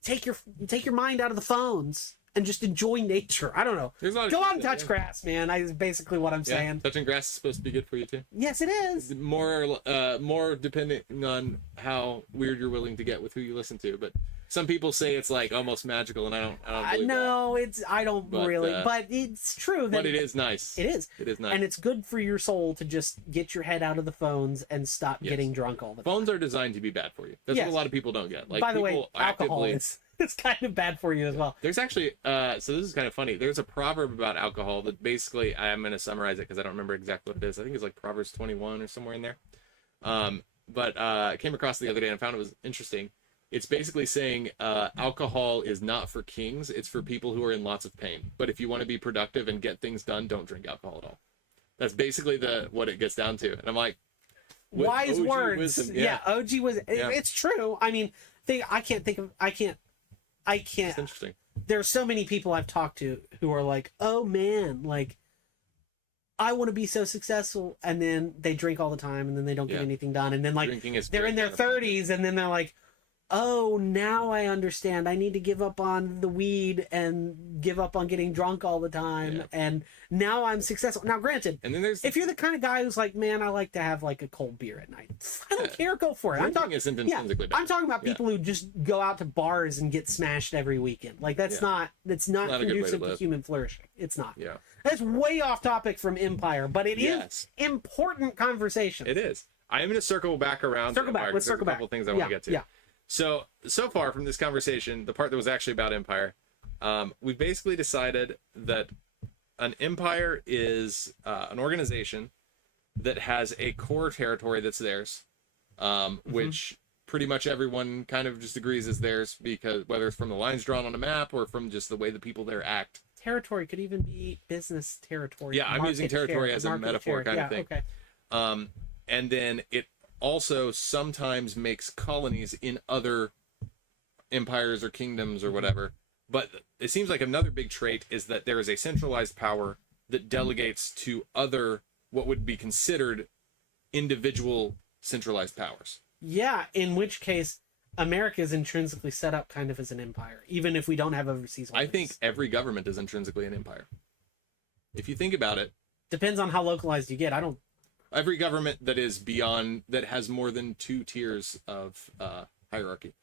take your mind out of the phones and just enjoy nature. I don't know. Go out and touch grass, man. Is basically what I'm saying. Touching grass is supposed to be good for you too. Yes, it is. More depending on how weird you're willing to get with who you listen to, but some people say it's almost magical, and I don't believe no, I don't really, but it's true. But it is nice. It is. It is nice, and it's good for your soul to just get your head out of the phones and stop getting drunk all the time. Phones are designed to be bad for you. That's what a lot of people don't get. By the way, alcohol is kind of bad for you as well. There's actually, so this is kind of funny. There's a proverb about alcohol that basically, I'm going to summarize it because I don't remember exactly what it is. I think it's Proverbs 21 or somewhere in there. But I came across it the other day and found it was interesting. it's basically saying alcohol is not for kings. It's for people who are in lots of pain. But if you want to be productive and get things done, don't drink alcohol at all. That's basically what it gets down to. And I'm like, wise OG words. wisdom, Yeah. OG was. Yeah. It's true. I mean, I can't. It's interesting. There's so many people I've talked to who are like, oh man, like, I want to be so successful, and then they drink all the time, and then they don't get anything done, and then like they're in their 30s, and then they're like, oh, now I understand. I need to give up on the weed and give up on getting drunk all the time, and now I'm successful. Now, granted, and then if you're the kind of guy who's like, man, I like to have like a cold beer at night, I don't care, go for it. I'm talking isn't intrinsically bad. I'm talking about people who just go out to bars and get smashed every weekend. Like that's not conducive to human flourishing. It's not. Yeah. That's way off topic from Empire, but it is important conversation. It is. I am going to circle back around. Let's circle back. A couple things I want to get to. Yeah. So far from this conversation, the part that was actually about Empire, we've basically decided that an empire is an organization that has a core territory that's theirs, which pretty much everyone kind of just agrees is theirs, because whether it's from the lines drawn on a map or from just the way the people there act. Territory could even be business territory. Yeah, I'm using territory as a metaphor kind of thing. Okay. And then it also sometimes makes colonies in other empires or kingdoms or whatever. But it seems like another big trait is that there is a centralized power that delegates to other, what would be considered individual centralized powers. Yeah, in which case America is intrinsically set up kind of as an empire, even if we don't have overseas holdings. I think every government is intrinsically an empire. If you think about it. Depends on how localized you get. Every government that is beyond, that has more than 2 tiers of hierarchy.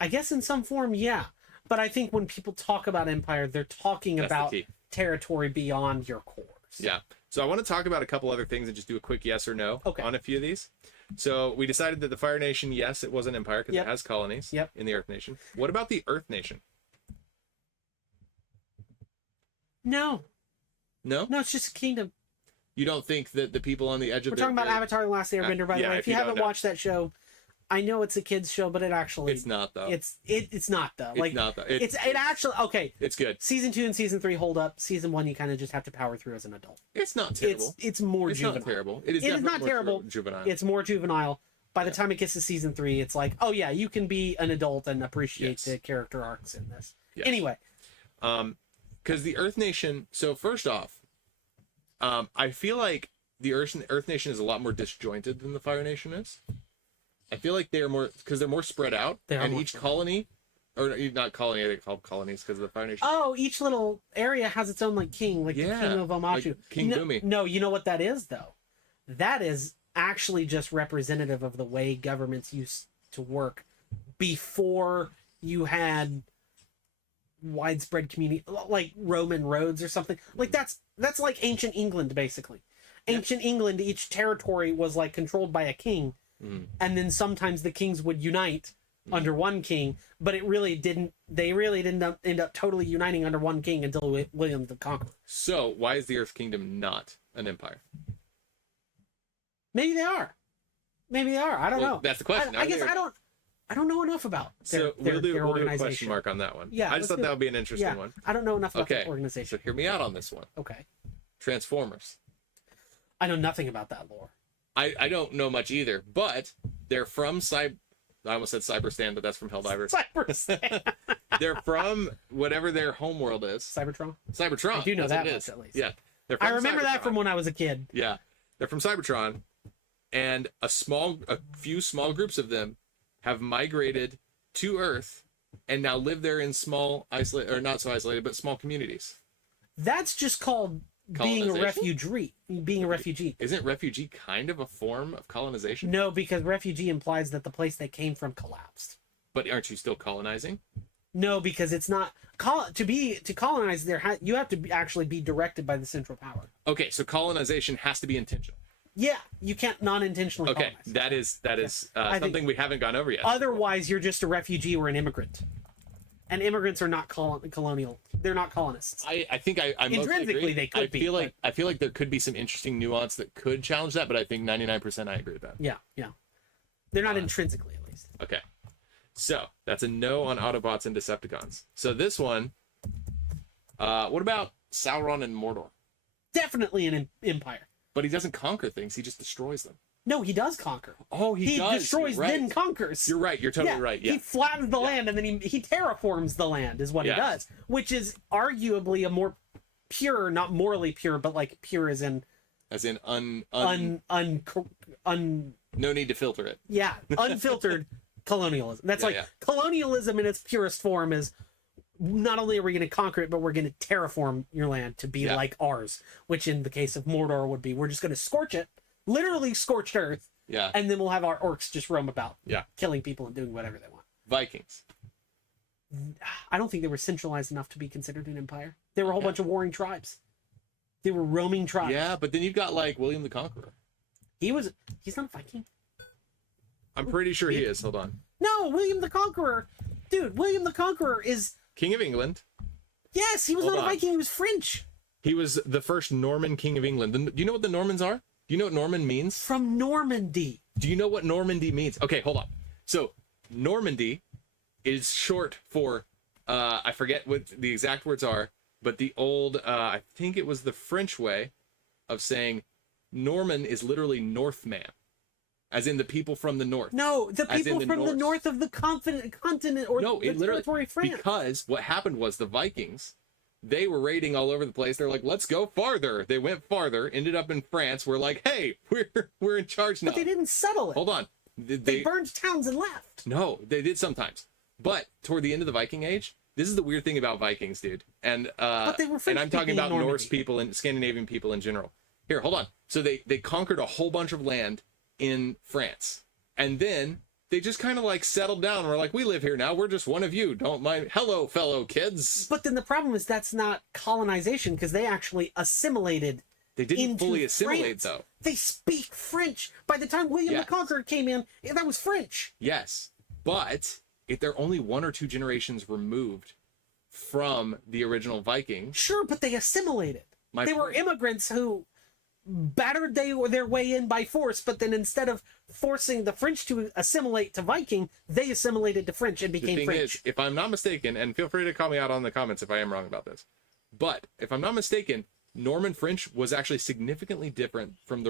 I guess in some form, yeah. But I think when people talk about empire, they're talking about territory beyond your cores. Yeah. So I want to talk about a couple other things and just do a quick yes or no on a few of these. So we decided that the Fire Nation, yes, it was an empire because it has colonies in the Earth Nation. What about the Earth Nation? No. No? No, it's just a kingdom. You don't think that the people on the edge of We're talking about Avatar: The Last Airbender, by the way. If you haven't watched that show, I know it's a kids show, but it's not though. It's not though. It's not though. It actually It's good. Season 2 and Season 3 hold up. Season 1 you kind of just have to power through as an adult. It's not terrible. It's more juvenile. Not terrible. It is not terrible. Juvenile. It's more juvenile. By the time it gets to Season 3, it's like, oh yeah, you can be an adult and appreciate the character arcs in this. Yes. Anyway, because the Earth Nation. So first off, I feel like the Earth Nation is a lot more disjointed than the Fire Nation is. I feel like they're more, because they're more spread out, and each colony, or not colony, they call colonies because of the Fire Nation. Oh, each little area has its own king, like the King of Omashu. Like King Boomy. No, you know what that is though? That is actually just representative of the way governments used to work before you had widespread community, like Roman roads or something. Like that's like ancient England basically. Ancient England, each territory was like controlled by a king, and then sometimes the kings would unite under one king, but they really didn't end up totally uniting under one king until William the Conqueror. So why is the Earth Kingdom not an empire? Maybe they are. I don't know. That's the question. I guess I don't know enough about their we'll do a organization. question mark on that one. Yeah, I just thought that would be an interesting one. I don't know enough about the organization. So hear me out on this one. Okay. Transformers. I know nothing about that lore. I don't know much either, but they're from I almost said Cyberstan, but that's from Helldivers. Cyberstan. They're from whatever their homeworld is. Cybertron. I do know that much, at least. Yeah. I remember that from when I was a kid. Yeah. They're from Cybertron, and a few small groups of them have migrated to Earth and now live there in small, or not so isolated, but small communities. That's just called being a refugee. Isn't refugee kind of a form of colonization? No, because refugee implies that the place they came from collapsed. But aren't you still colonizing? No, because it's not to colonize. You have to actually be directed by the central power. Okay, so colonization has to be intentional. Yeah, you can't non-intentionally colonize. That is something we haven't gone over yet. Otherwise, you're just a refugee or an immigrant. And immigrants are not colonial. They're not colonists. I think I intrinsically they could be. I feel like there could be some interesting nuance that could challenge that, but I think 99% I agree with that. Yeah. They're not intrinsically, at least. Okay. So that's a no on Autobots and Decepticons. So this one, what about Sauron and Mordor? Definitely an empire. But he doesn't conquer things; he just destroys them. No, he does conquer. Oh, he does. Destroys, Right. then conquers. You're right. You're totally right. Yeah. He flattens the land, and then he terraforms the land, is what he does, which is arguably a more pure, not morally pure, but like pure as in no need to filter it. Yeah, unfiltered colonialism. That's colonialism in its purest form is not only are we going to conquer it, but we're going to terraform your land to be like ours, which in the case of Mordor would be we're just going to scorch it, literally scorched earth, and then we'll have our orcs just roam about, killing people and doing whatever they want. Vikings. I don't think they were centralized enough to be considered an empire. They were a whole bunch of warring tribes. They were roaming tribes. Yeah, but then you've got like William the Conqueror. He's not a Viking. I'm pretty sure he is. Hold on. No, William the Conqueror. Dude, William the Conqueror is... King of England. Yes, he was not a Viking. He was French. He was the first Norman king of England. Do you know what the Normans are? Do you know what Norman means? From Normandy. Do you know what Normandy means? Okay, hold on. So, Normandy is short for, I forget what the exact words are, but the old, I think it was the French way of saying Norman is literally Northman. As in the people from the north. No, the people from the north of the continent or the territory of France. Because what happened was the Vikings, they were raiding all over the place. They're like, let's go farther. They went farther, ended up in France. We're like, hey, we're in charge now. But they didn't settle it. Hold on. They burned towns and left. No, they did sometimes. But toward the end of the Viking Age, this is the weird thing about Vikings, dude. And but they were French, and I'm talking about Norse people and Scandinavian people in general. Here, hold on. So they conquered a whole bunch of land in France, and then they just kind of like settled down. We're like, we live here now, we're just one of you, don't mind. Hello, fellow kids. But then the problem is that's not colonization, because they actually assimilated. They didn't fully assimilate, though. They speak French. By the time William the Conqueror came in, that was French. Yes, but if they're only 1 or 2 generations removed from the original Vikings. Sure, but they assimilated. They were immigrants who battered their way in by force, but then instead of forcing the French to assimilate to Viking, they assimilated to French and became French. The thing is, if I'm not mistaken, and feel free to call me out on the comments if I am wrong about this, but if I'm not mistaken, Norman French was actually significantly different from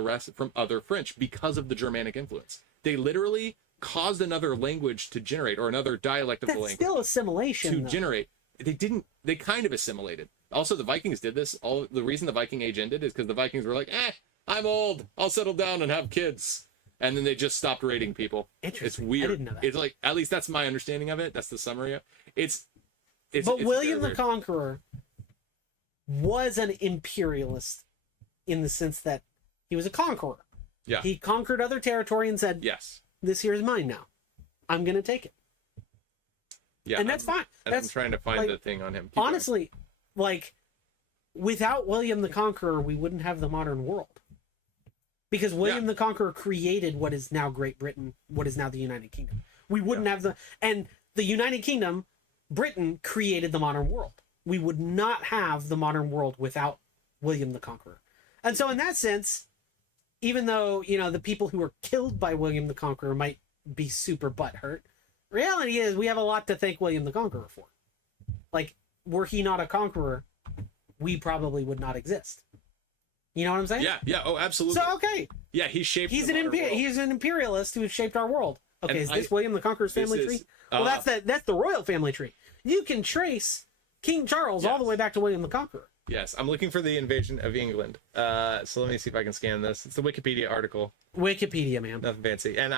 other French because of the Germanic influence. They literally caused another language to generate, or another dialect of the language. That's still assimilation, to generate. They kind of assimilated. Also, the Vikings did this. The reason the Viking Age ended is because the Vikings were like, I'm old, I'll settle down and have kids. And then they just stopped raiding people. Interesting. It's weird. I didn't know that. It's like, at least that's my understanding of it. That's the summary of it. But William the Conqueror was an imperialist in the sense that he was a conqueror. Yeah. He conquered other territory and said, yes, this here is mine now. I'm going to take it. Yeah. And that's fine. I'm trying to find the thing on him. Honestly, without William the Conqueror, we wouldn't have the modern world. Because William the Conqueror created what is now Great Britain, what is now the United Kingdom. We wouldn't have and the United Kingdom, Britain, created the modern world. We would not have the modern world without William the Conqueror. And so in that sense, even though, the people who were killed by William the Conqueror might be super butthurt, reality is we have a lot to thank William the Conqueror for. Were he not a conqueror, we probably would not exist. You know what I'm saying? Yeah. Oh, absolutely. So, okay. Yeah, he's an imperialist who shaped our world. Okay, is this William the Conqueror's family tree? Well, that's the royal family tree. You can trace King Charles all the way back to William the Conqueror. Yes, I'm looking for the invasion of England. So let me see if I can scan this. It's the Wikipedia article. Wikipedia, man. Nothing fancy. And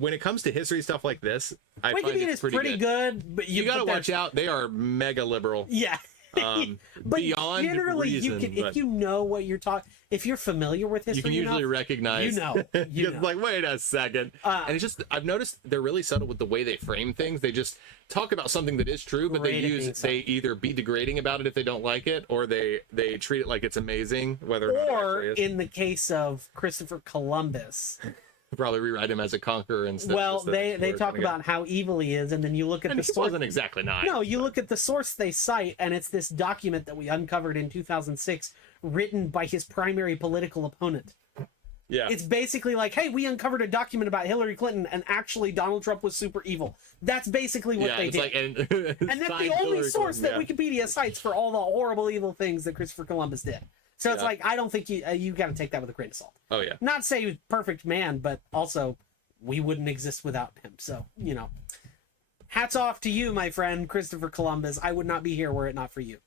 when it comes to history stuff like this, I Wikipedia find it's pretty good, but you gotta watch out. They are mega liberal. Yeah. But beyond generally, reason, if you know what you're talking, if you're familiar with history, you can usually recognize. It's like, wait a second. And it's just, I've noticed they're really subtle with the way they frame things. They just talk about something that is true, but they either be degrading about it if they don't like it, or they treat it like it's amazing, whether or not it actually is. In the case of Christopher Columbus, probably rewrite him as a conqueror instead. Well, they talk about how evil he is, and then you look at the source. He wasn't exactly nice. No, you look at the source they cite, and it's this document that we uncovered in 2006, written by his primary political opponent. Yeah. It's basically like, hey, we uncovered a document about Hillary Clinton, and actually Donald Trump was super evil. That's basically what they did. Like, and that's the only source that Wikipedia cites for all the horrible, evil things that Christopher Columbus did. So it's like, I don't think you got to take that with a grain of salt. Oh yeah. Not to say he was a perfect man, but also we wouldn't exist without him. So, hats off to you, my friend, Christopher Columbus. I would not be here were it not for you.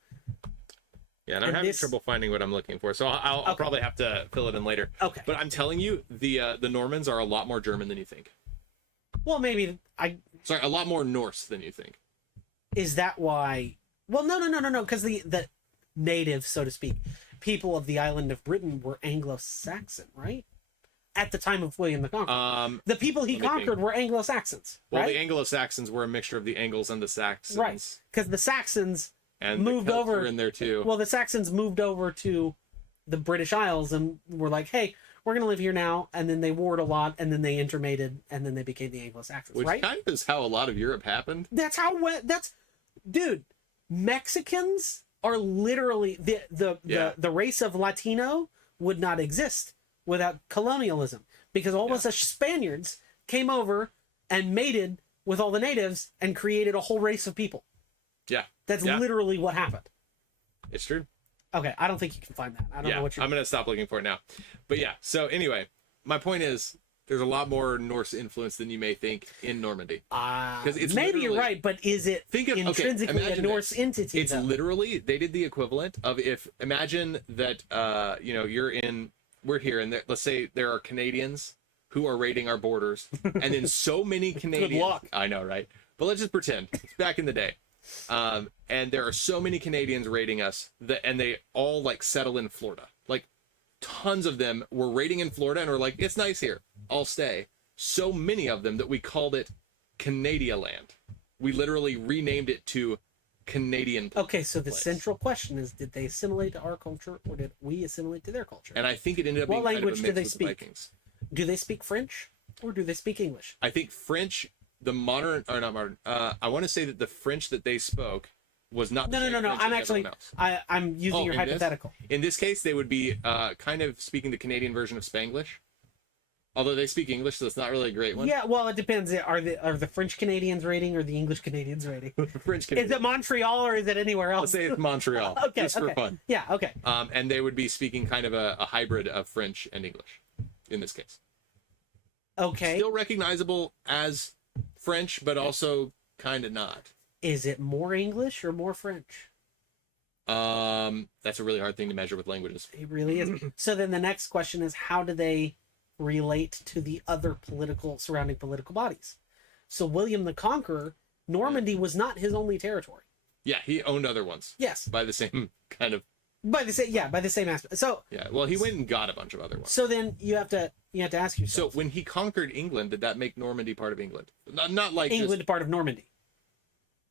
Yeah, and I'm having trouble finding what I'm looking for, so I'll probably have to fill it in later. Okay. But I'm telling you, the Normans are a lot more German than you think. Well, maybe Sorry, a lot more Norse than you think. Is that why? Well, no, because the natives, so to speak, people of the island of Britain were Anglo-Saxon, right? At the time of William the Conqueror. The people he conquered were Anglo-Saxons, right? Well, the Anglo-Saxons were a mixture of the Angles and the Saxons. Right, because the Saxons and moved the Celts over were in there too. Well, the Saxons moved over to the British Isles and were like, hey, we're going to live here now. And then they warred a lot, and then they intermated, and then they became the Anglo-Saxons, Which right? kind of is how a lot of Europe happened. Dude, Mexicans are literally the race of Latino would not exist without colonialism, because all of us Spaniards came over and mated with all the natives and created a whole race of people. Yeah. That's literally what happened. It's true. Okay, I don't think you can find that. I don't know what you're... I'm going to stop looking for it now. But yeah, so anyway, my point is there's a lot more Norse influence than you may think in Normandy. Maybe you're right, but is it intrinsically a Norse entity? It's literally, they did the equivalent of imagine that, we're here, and let's say there are Canadians who are raiding our borders, and then so many Canadians... Good luck. I know, right? But let's just pretend. It's back in the day. And there are so many Canadians raiding us and they all like settle in Florida. Like tons of them were raiding in Florida and were like, it's nice here, I'll stay. So many of them that we called it Canada land. We literally renamed it to Canadian place. Okay, so the central question is, did they assimilate to our culture, or did we assimilate to their culture? And I think it ended up being what language kind of a mix do they with speak? The Vikings. Do they speak French, or do they speak English? I think French, I want to say that the French that they spoke was not. No. I'm using your hypothetical. In this case, they would be kind of speaking the Canadian version of Spanglish. Although they speak English, so it's not really a great one. Yeah, well, it depends. Are the French Canadians raiding or the English Canadians raiding? French Canadians. Is it Montreal or is it anywhere else? Let's say it's Montreal. Okay, just for fun. Yeah, okay. And they would be speaking kind of a hybrid of French and English in this case. Okay. Still recognizable as French, but also kind of not. Is it more English or more French? That's a really hard thing to measure with languages. It really is. So then the next question is, how do they relate to the other surrounding political bodies? So William the Conqueror, Normandy was not his only territory. Yeah, he owned other ones. Yes. By the same kind of... By the same aspect. So... Yeah, well, he went and got a bunch of other ones. So then you have to ask yourself... So when he conquered England, did that make Normandy part of England? Not like England part of Normandy.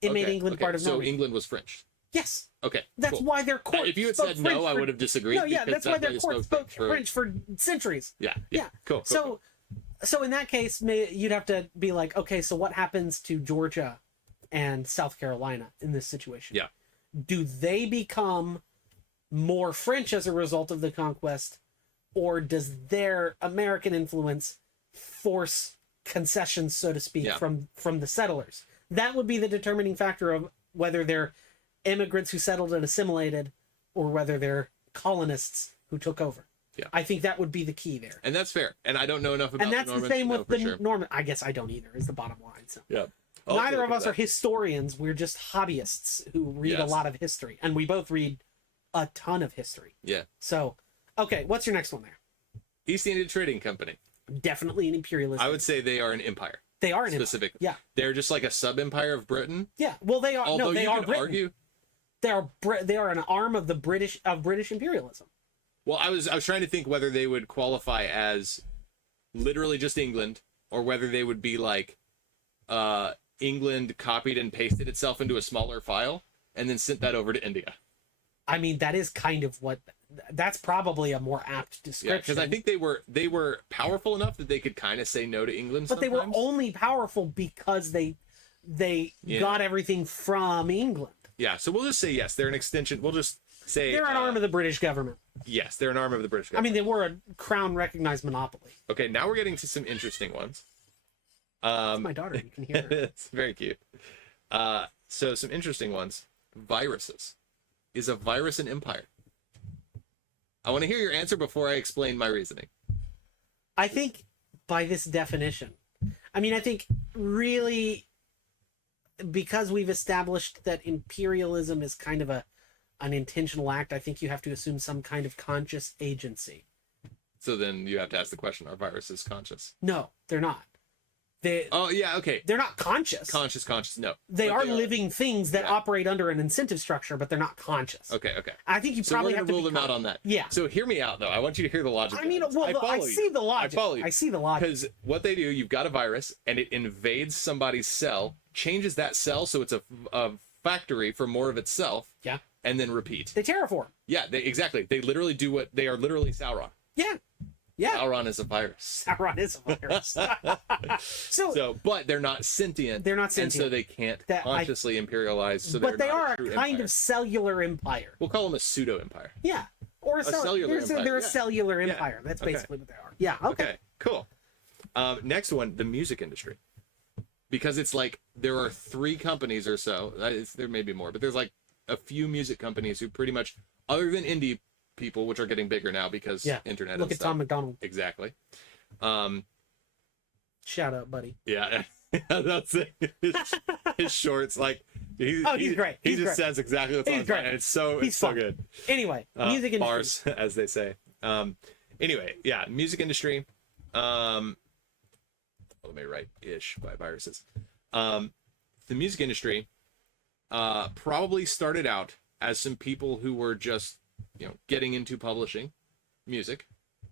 It made England part of Normandy. So England was French? Yes. Okay, That's why their court if you had spoke said French no, I would have disagreed. No, yeah, that's why their court spoke French for centuries. Yeah. Cool. So in that case, you'd have to be like, okay, so what happens to Georgia and South Carolina in this situation? Yeah. Do they become more French as a result of the conquest, or does their American influence force concessions, so to speak, from the settlers? That would be the determining factor of whether they're immigrants who settled and assimilated, or whether they're colonists who took over. Yeah. I think that would be the key there. And that's fair. And I don't know enough about and that's the Normans the same with the sure. Norman. I guess I don't either, is the bottom line. So yeah. Neither of us are historians. We're just hobbyists who read a lot of history. And we both read a ton of history. Yeah. So, okay, what's your next one there? East India Trading Company. Definitely an imperialist. I would say they are an empire. They are an specific. Empire. Yeah. They're just like a sub-empire of Britain. Yeah. Well, they are. Although they you are could Britain. argue. They are an arm of the British imperialism. Well, I was trying to think whether they would qualify as literally just England, or whether they would be like England copied and pasted itself into a smaller file and then sent that over to India. I mean, that is kind of what. That's probably a more apt description. Yeah, because I think they were powerful enough that they could kind of say no to England. But sometimes. They were only powerful because they got everything from England. Yeah, so we'll just say yes. They're an extension. We'll just say they're an arm of the British government. Yes, they're an arm of the British I government. mean, they were a crown recognized monopoly. Okay, now we're getting to some interesting ones. That's my daughter. You can hear her. It's very cute. So some interesting ones. Viruses. Is a virus an empire? I want to hear your answer before I explain my reasoning. I think by this definition, I mean, I think really because we've established that imperialism is kind of an intentional act, I think you have to assume some kind of conscious agency. So then you have to ask the question, are viruses conscious? No, they're not. Oh, yeah, okay. They're not conscious. Conscious, no. They are living things that operate under an incentive structure, but they're not conscious. Okay. I think you probably have to rule them out on that. Yeah. So hear me out, though. I want you to hear the logic. I mean, well, I see the logic. I follow you. I see the logic. Because what they do, you've got a virus, and it invades somebody's cell, changes that cell so it's a factory for more of itself. Yeah. And then repeat. They terraform. Yeah, exactly. They literally do what they are literally Sauron. Yeah. Yeah. Sauron is a virus. Sauron is a virus. so, but they're not sentient. They're not sentient. And so they can't consciously imperialize. So but they are a kind empire. of cellular empire. We'll call them a pseudo empire. Yeah. Or a cellular empire. They're a cellular empire. That's basically what they are. Yeah. Okay. Cool. Next one, the music industry. Because it's like there are 3 companies or so. There may be more, but there's like a few music companies who pretty much, other than indie people, which are getting bigger now because internet. Look and at stuff. Tom McDonald. Exactly. Shout out, buddy. Yeah, that's it. His shorts, like he's great. He just says exactly what's on great. and it's so good. Anyway, music industry. Bars, as they say. Anyway, yeah, music industry. Let me write ish by viruses. The music industry probably started out as some people who were just getting into publishing music,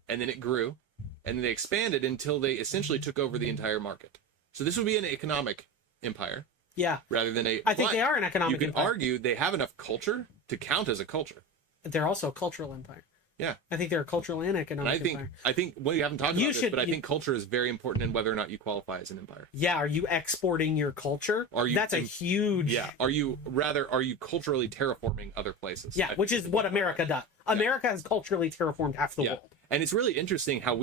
and then it grew, and then they expanded until they essentially took over the entire market. So this would be an economic empire. Yeah. Rather than I think they are an economic empire. You can argue they have enough culture to count as a culture. They're also a cultural empire. Yeah. I think they're a cultural and economic empire. I think well, you haven't talked about this, but I think culture is very important in whether or not you qualify as an empire. Yeah, are you exporting your culture? That's a huge... Yeah, are you culturally terraforming other places? Yeah, which is what America does. America has culturally terraformed half the world. And it's really interesting how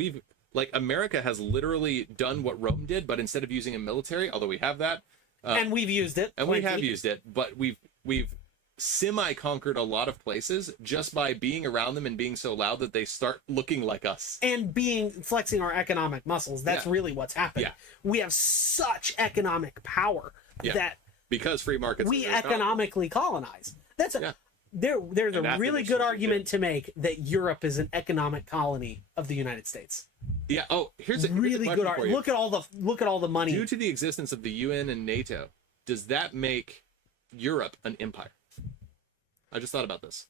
America has literally done what Rome did, but instead of using a military, although we have that. And we've used it. And we have used it, but we've semi-conquered a lot of places just by being around them and being so loud that they start looking like us. And flexing our economic muscles. That's really what's happened. Yeah. We have such economic power that... Because free markets... We economically colonize. There's a really good argument to make that Europe is an economic colony of the United States. Yeah. Oh, here's a really good argument. Look at all the money. Due to the existence of the UN and NATO, does that make Europe an empire? I just thought about this.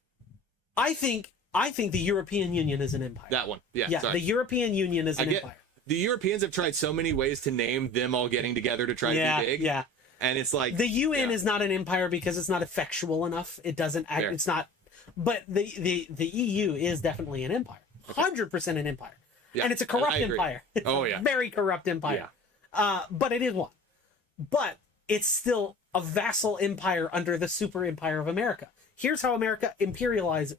I think the European Union is an empire. That one. Yeah. Yeah. Sorry. The European Union is an empire. The Europeans have tried so many ways to name them all getting together to try to be big. Yeah. And it's like the UN is not an empire because it's not effectual enough. It doesn't act. It's not. But the EU is definitely an empire. 100% an empire. Yeah, and it's a corrupt empire. It's a very corrupt empire. Yeah. But it is one. But it's still a vassal empire under the super empire of America. Here's how America imperialize.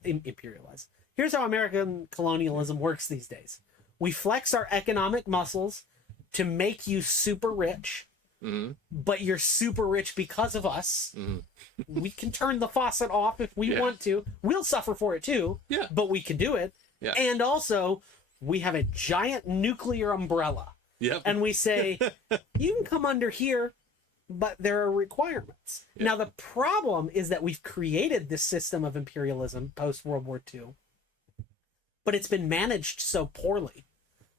Here's how American colonialism works these days. We flex our economic muscles to make you super rich. Mm-hmm. But you're super rich because of us. Mm-hmm. We can turn the faucet off if we want to. We'll suffer for it too. Yeah. But we can do it. Yeah. And also, we have a giant nuclear umbrella. Yep. And we say, you can come under here, but there are requirements. Yep. Now, the problem is that we've created this system of imperialism post-World War II, but it's been managed so poorly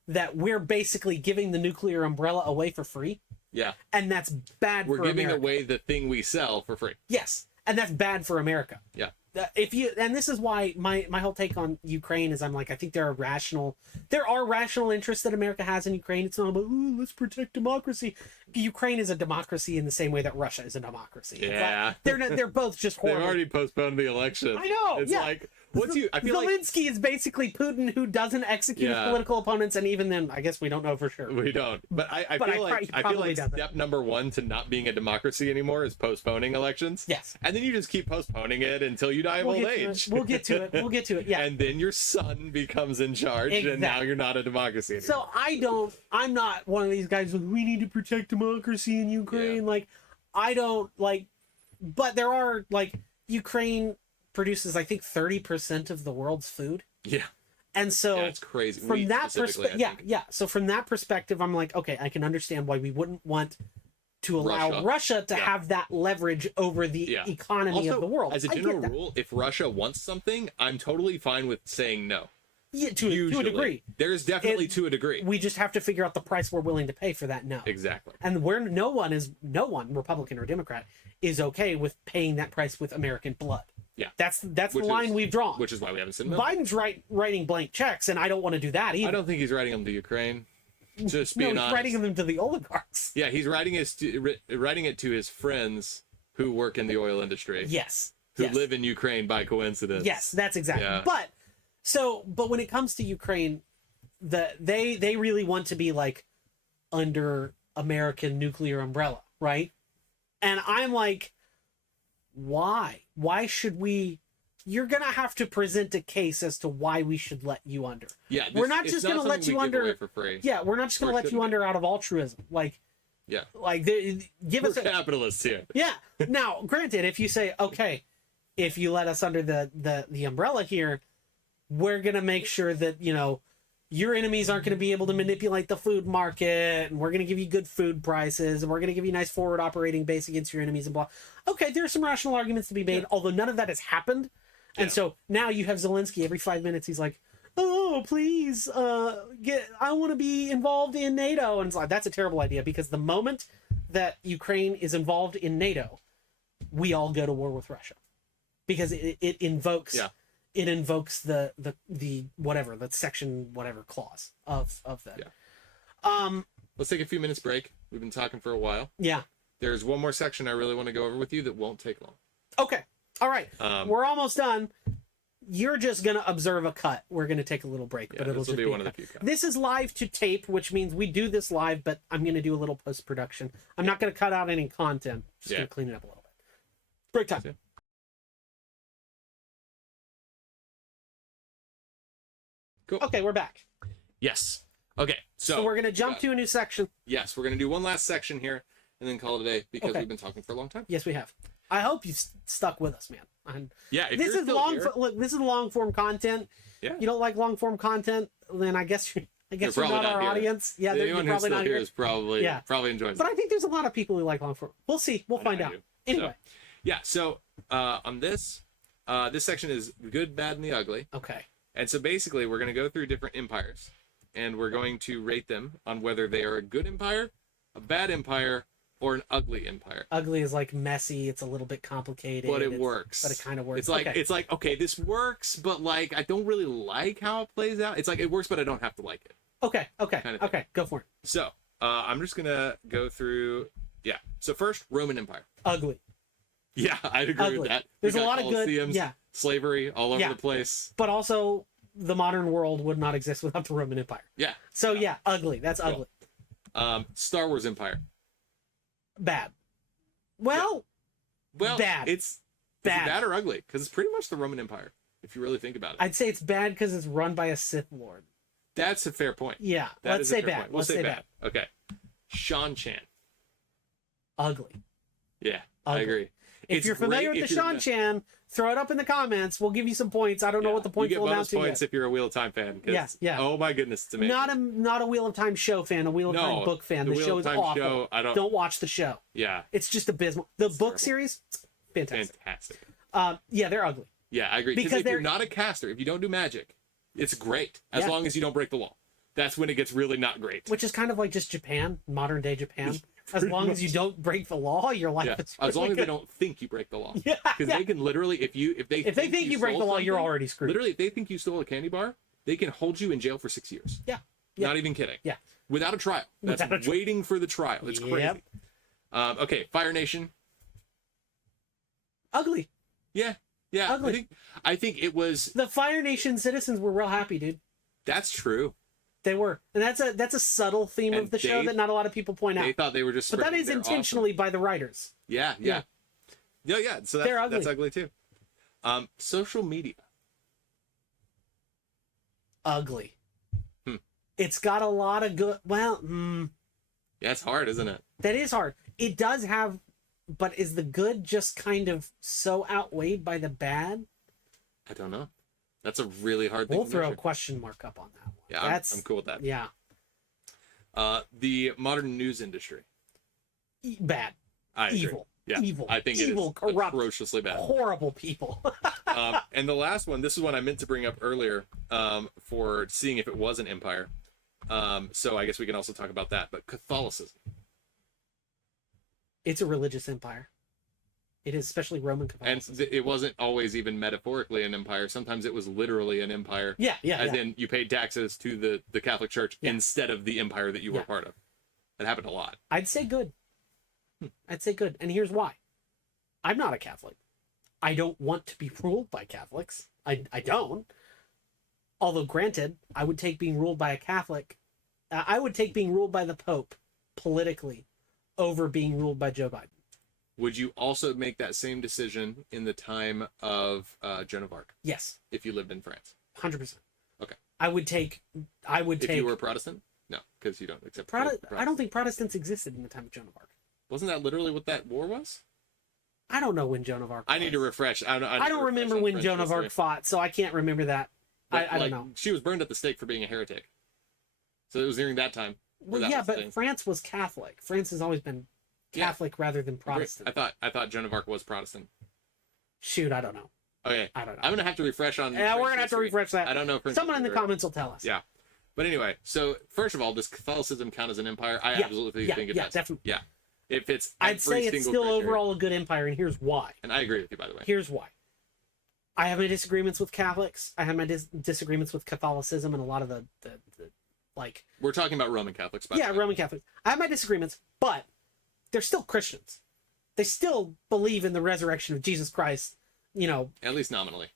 that we're basically giving the nuclear umbrella away for free. Yeah. And that's bad for America. We're giving away the thing we sell for free. Yes. And that's bad for America. Yeah. And this is why my whole take on Ukraine is I'm like, I think there are rational interests that America has in Ukraine. It's not about, let's protect democracy. Ukraine is a democracy in the same way that Russia is a democracy. Yeah. They're both just horrible. They've already postponed the election. I know. It's like, I feel like Zelensky is basically Putin who doesn't execute his political opponents, and even then, I guess we don't know for sure. we don't. But I feel like step number one to not being a democracy anymore is postponing elections. Yes. And then you just keep postponing it until you die of old age. We'll get to it. Yeah. And then your son becomes in charge, and now you're not a democracy anymore. So I'm not one of these guys who, we need to protect democracy in Ukraine. Yeah. Like, I don't like, but there are, like, Ukraine produces, I think, 30% of the world's food. Yeah. And so it's crazy. From that perspective, yeah. So from that perspective, I'm like, okay, I can understand why we wouldn't want to allow Russia to have that leverage over the economy of the world. As a general rule, if Russia wants something, I'm totally fine with saying no. Yeah, to a degree. There's definitely to a degree. We just have to figure out the price we're willing to pay for that no. Exactly. And where no one, Republican or Democrat, is okay with paying that price with American blood. Yeah. That's the line we've drawn. Which is why we haven't seen Biden's writing blank checks, and I don't want to do that either. I don't think he's writing them to Ukraine. Just being honest. He's writing them to the oligarchs. Yeah, he's writing it to his friends who work in the oil industry. Yes. Who live in Ukraine by coincidence. Yes, that's exactly. Yeah. But when it comes to Ukraine, they really want to be like under American nuclear umbrella, right? And I'm like, why? Why should we? You're gonna have to present a case as to why we should let you under. Yeah, we're not just gonna let you under for free. Yeah, we're not just gonna let you under out of altruism. Like, yeah, like give us capitalists here. Yeah. Now, granted, if you say, okay, if you let us under the umbrella here, we're gonna make sure that your enemies aren't going to be able to manipulate the food market, and we're going to give you good food prices, and we're going to give you nice forward operating base against your enemies and blah. Okay, there are some rational arguments to be made, although none of that has happened. And so now you have Zelensky every 5 minutes. He's like, oh, please, I want to be involved in NATO. And it's like, that's a terrible idea, because the moment that Ukraine is involved in NATO, we all go to war with Russia, because it invokes... Yeah. It invokes the whatever, the section whatever clause of that. Yeah. Let's take a few minutes break. We've been talking for a while. Yeah. There's one more section I really want to go over with you that won't take long. Okay. All right. We're almost done. You're just gonna observe a cut. We're gonna take a little break, but it'll just be one of the few cuts. This is live to tape, which means we do this live, but I'm gonna do a little post production. I'm not gonna cut out any content. Just gonna clean it up a little bit. Break time. Cool. Okay, we're back. Yes. Okay, so we're going to jump to a new section. Yes, we're going to do one last section here and then call it a day, because we've been talking for a long time. Yes, we have. I hope you stuck with us, man. If this is look, this is long form content. Yeah. You don't like long form content, then I guess you're not our audience. Yeah, anyone who's still here is probably enjoying it. But I think there's a lot of people who like long form. We'll see. We'll find out. Anyway. So on this section is good, bad, and the ugly. Okay. And so basically, we're going to go through different empires, and we're going to rate them on whether they are a good empire, a bad empire, or an ugly empire. Ugly is like messy. It's a little bit complicated. But it works. But it kind of works. It's like okay, this works, but like I don't really like how it plays out. It's like it works, but I don't have to like it. Okay. Go for it. So I'm just gonna go through. Yeah. So first, Roman Empire. Ugly. Yeah, I'd agree with that. There's a lot of good. Yeah. Slavery all over the place. But also, the modern world would not exist without the Roman Empire. Yeah. So ugly. That's ugly. Star Wars Empire. Bad. Well, bad. It's bad or ugly, because it's pretty much the Roman Empire, if you really think about it. I'd say it's bad because it's run by a Sith Lord. That's a fair point. Yeah. Let's say bad. We'll say bad. Okay. Shan Chan. Ugly. Yeah, ugly. I agree. If you're familiar with the Shan Chan, throw it up in the comments. We'll give you some points. I don't know what the points will amount to. You get bonus points if you're a Wheel of Time fan. Yeah. Oh my goodness, it's amazing. Not a Wheel of Time show fan, a Wheel of Time book fan. The show is awful. Don't watch the show. Yeah. It's just abysmal. The book series, fantastic. They're ugly. Yeah, I agree. Because if you're not a caster, if you don't do magic, it's great. As long as you don't break the law. That's when it gets really not great. Which is kind of like just Japan, modern day Japan. As long as you don't break the law, your life is really as long as good. they don't think you break the law. Yeah. Because they can literally, if they think you break the law, you're already screwed. Literally, if they think you stole a candy bar, they can hold you in jail for 6 years. Yeah. Not even kidding. Yeah. Without a trial. That's waiting for the trial. It's crazy. Okay, Fire Nation. Ugly. Yeah. Yeah, Ugly. I think it was. The Fire Nation citizens were real happy, dude. That's true. They were, and that's a subtle theme And of the show that not a lot of people point out. They thought they were just. But that is intentionally by the writers. Yeah. Yeah. So that's ugly too. Social media. Ugly. It's got a lot of good. Well, yeah, it's hard, isn't it? That is hard. It does have, but is the good just kind of so outweighed by the bad? I don't know. That's a really hard thing. We'll throw a question mark up on that one. Yeah, I'm cool with that. Yeah. The modern news industry. Bad. Evil. Yeah. Evil. I think evil, it is corrupt, atrociously bad. Horrible people. And the last one, this is one I meant to bring up earlier for seeing if it was an empire. So I guess we can also talk about that. But Catholicism. It's a religious empire. It is, especially Roman Catholicism. And it wasn't always even metaphorically an empire. Sometimes it was literally an empire. Yeah. As in, you paid taxes to the Catholic Church instead of the empire that you were part of. That happened a lot. I'd say good. I'd say good. And here's why. I'm not a Catholic. I don't want to be ruled by Catholics. I don't. Although, granted, I would take being ruled by a Catholic. I would take being ruled by the Pope politically over being ruled by Joe Biden. Would you also make that same decision in the time of Joan of Arc? Yes. If you lived in France? 100%. Okay. I would take... If you were a Protestant? No, because you don't accept I don't think Protestants existed in the time of Joan of Arc. Wasn't that literally what that war was? I don't know when Joan of Arc I need to refresh. I don't remember when Joan of Arc fought, so I can't remember that. I don't know. She was burned at the stake for being a heretic. So it was during that time. Well, yeah, but France was Catholic. France has always been Catholic rather than Protestant. I thought Joan of Arc was Protestant. Shoot, I don't know. Okay. I don't know. I'm going to have to refresh on... Yeah, we're going to have to refresh that. I don't know. Someone in the comments will tell us. Yeah. But anyway, so first of all, does Catholicism count as an empire? I absolutely think it does. Yeah, definitely. Yeah. If it's I'd say it's still overall a good empire, and here's why. And I agree with you, by the way. Here's why. I have my disagreements with Catholics. I have my disagreements with Catholicism and a lot of the like... We're talking about Roman Catholics, by the way. Roman Catholics. I have my disagreements, but they're still Christians. They still believe in the resurrection of Jesus Christ, you know... At least nominally.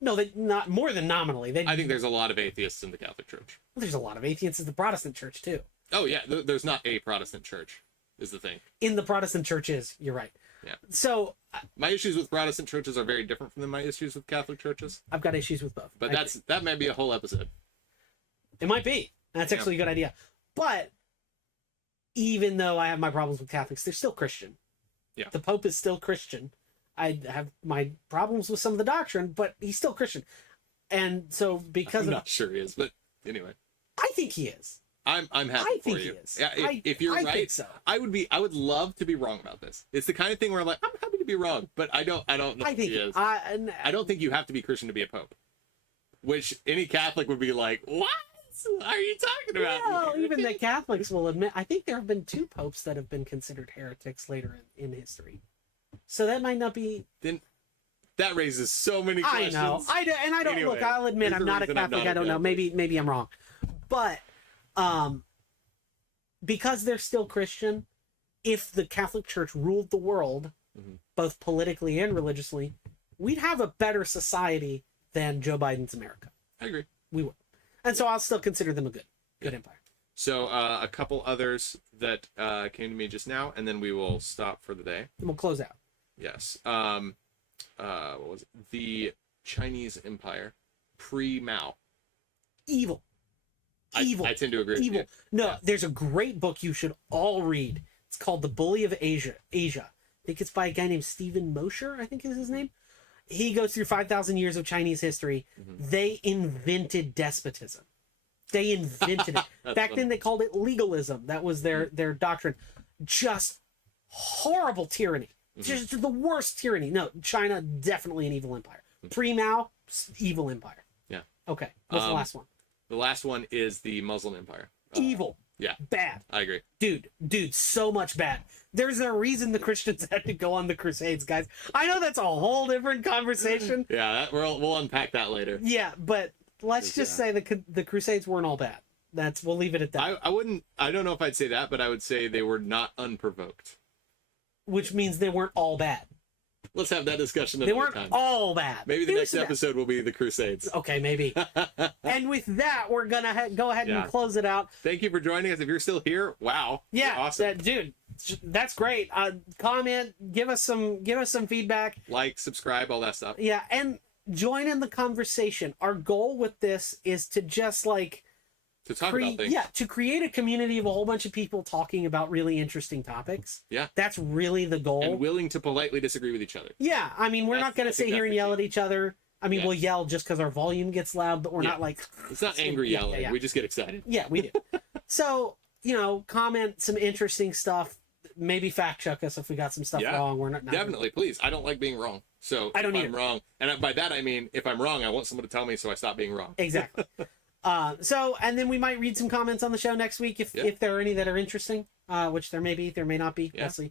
No, they not more than nominally. I think there's a lot of atheists in the Catholic Church. Well, there's a lot of atheists in the Protestant Church, too. Oh, yeah. There's not a Protestant church, is the thing. In the Protestant churches, you're right. Yeah. So... my issues with Protestant churches are very different from my issues with Catholic churches. I've got issues with both. But that might be a whole episode. It might be. That's actually a good idea. But even though I have my problems with Catholics, they're still Christian. Yeah. The Pope is still Christian. I have my problems with some of the doctrine, but he's still Christian. And so because I'm not sure he is, but anyway. I think he is. I'm happy for you. I think he is. Yeah, if you're right, think so. I would love to be wrong about this. It's the kind of thing where I'm like, I'm happy to be wrong, but I don't know if he is. I don't think you have to be Christian to be a pope. Which any Catholic would be like, what are you talking about? Well, even the Catholics will admit, I think there have been 2 popes that have been considered heretics later in history. So that might not be... Then that raises so many questions. I know. I don't anyway, look, I'll admit I'm not a Catholic. I don't know. Maybe I'm wrong. But because they're still Christian, if the Catholic Church ruled the world, both politically and religiously, we'd have a better society than Joe Biden's America. I agree. We would. And so I'll still consider them a good empire. So a couple others that came to me just now, and then we will stop for the day. And we'll close out. Yes. What was it? The Chinese Empire, pre-Mao. Evil. I tend to agree with you. No, there's a great book you should all read. It's called The Bully of Asia. I think it's by a guy named Stephen Mosher, I think is his name. He goes through 5,000 years of Chinese history. They invented despotism. They invented it. Back then they called it legalism. That was their doctrine. Just horrible tyranny. Just the worst tyranny. No, China, definitely an evil empire. Pre-Mao, evil empire. Yeah. Okay, what's the last one? The last one is the Muslim Empire. Evil. Yeah. Bad. I agree. Dude, so much bad. There's a reason the Christians had to go on the Crusades, guys. I know that's a whole different conversation. Yeah, we'll unpack that later. Yeah, but let's just say the Crusades weren't all bad. We'll leave it at that. I don't know if I'd say that, but I would say they were not unprovoked. Which means they weren't all bad. Let's have that discussion They another weren't time. all bad. Maybe the next Some bad. episode will be the Crusades. Okay, maybe. And with that, we're gonna go ahead and close it out. Thank you for joining us. If you're still here, wow. Yeah, awesome. dude, that's great. Comment, give us some feedback. Like, subscribe, all that stuff. Yeah, and join in the conversation. Our goal with this is to just like to talk about things. Yeah, to create a community of a whole bunch of people talking about really interesting topics. Yeah. That's really the goal. And willing to politely disagree with each other. Yeah, I mean, we're not going to sit here and yell at each other. I mean, Yeah. we'll yell just because our volume gets loud, but we're not like... It's not angry yelling. Yeah. We just get excited. Yeah, we do. So, comment some interesting stuff. Maybe fact check us if we got some stuff wrong. We're not Definitely, please. I don't like being wrong. So I don't if either. I'm wrong, and by that I mean if I'm wrong, I want someone to tell me so I stop being wrong. Exactly. And then we might read some comments on the show next week if there are any that are interesting, which there may be, there may not be. Yeah. We'll see.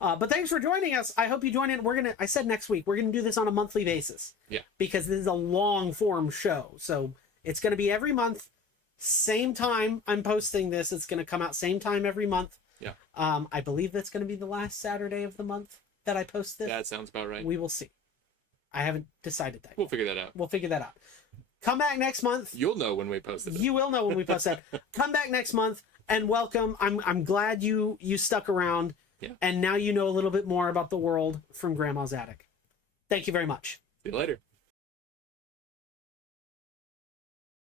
But thanks for joining us. I hope you join in. I said next week, we're going to do this on a monthly basis. Yeah. Because this is a long form show. So it's going to be every month, same time I'm posting this. It's going to come out same time every month. Yeah. I believe that's going to be the last Saturday of the month that I post this. That sounds about right. We will see. I haven't decided that. We'll figure that out. We'll figure that out. Come back next month. You'll know when we post it. You will know when we post that. Come back next month and welcome. I'm glad you stuck around. Yeah. And now you know a little bit more about the world from Grandma's Attic. Thank you very much. See you later.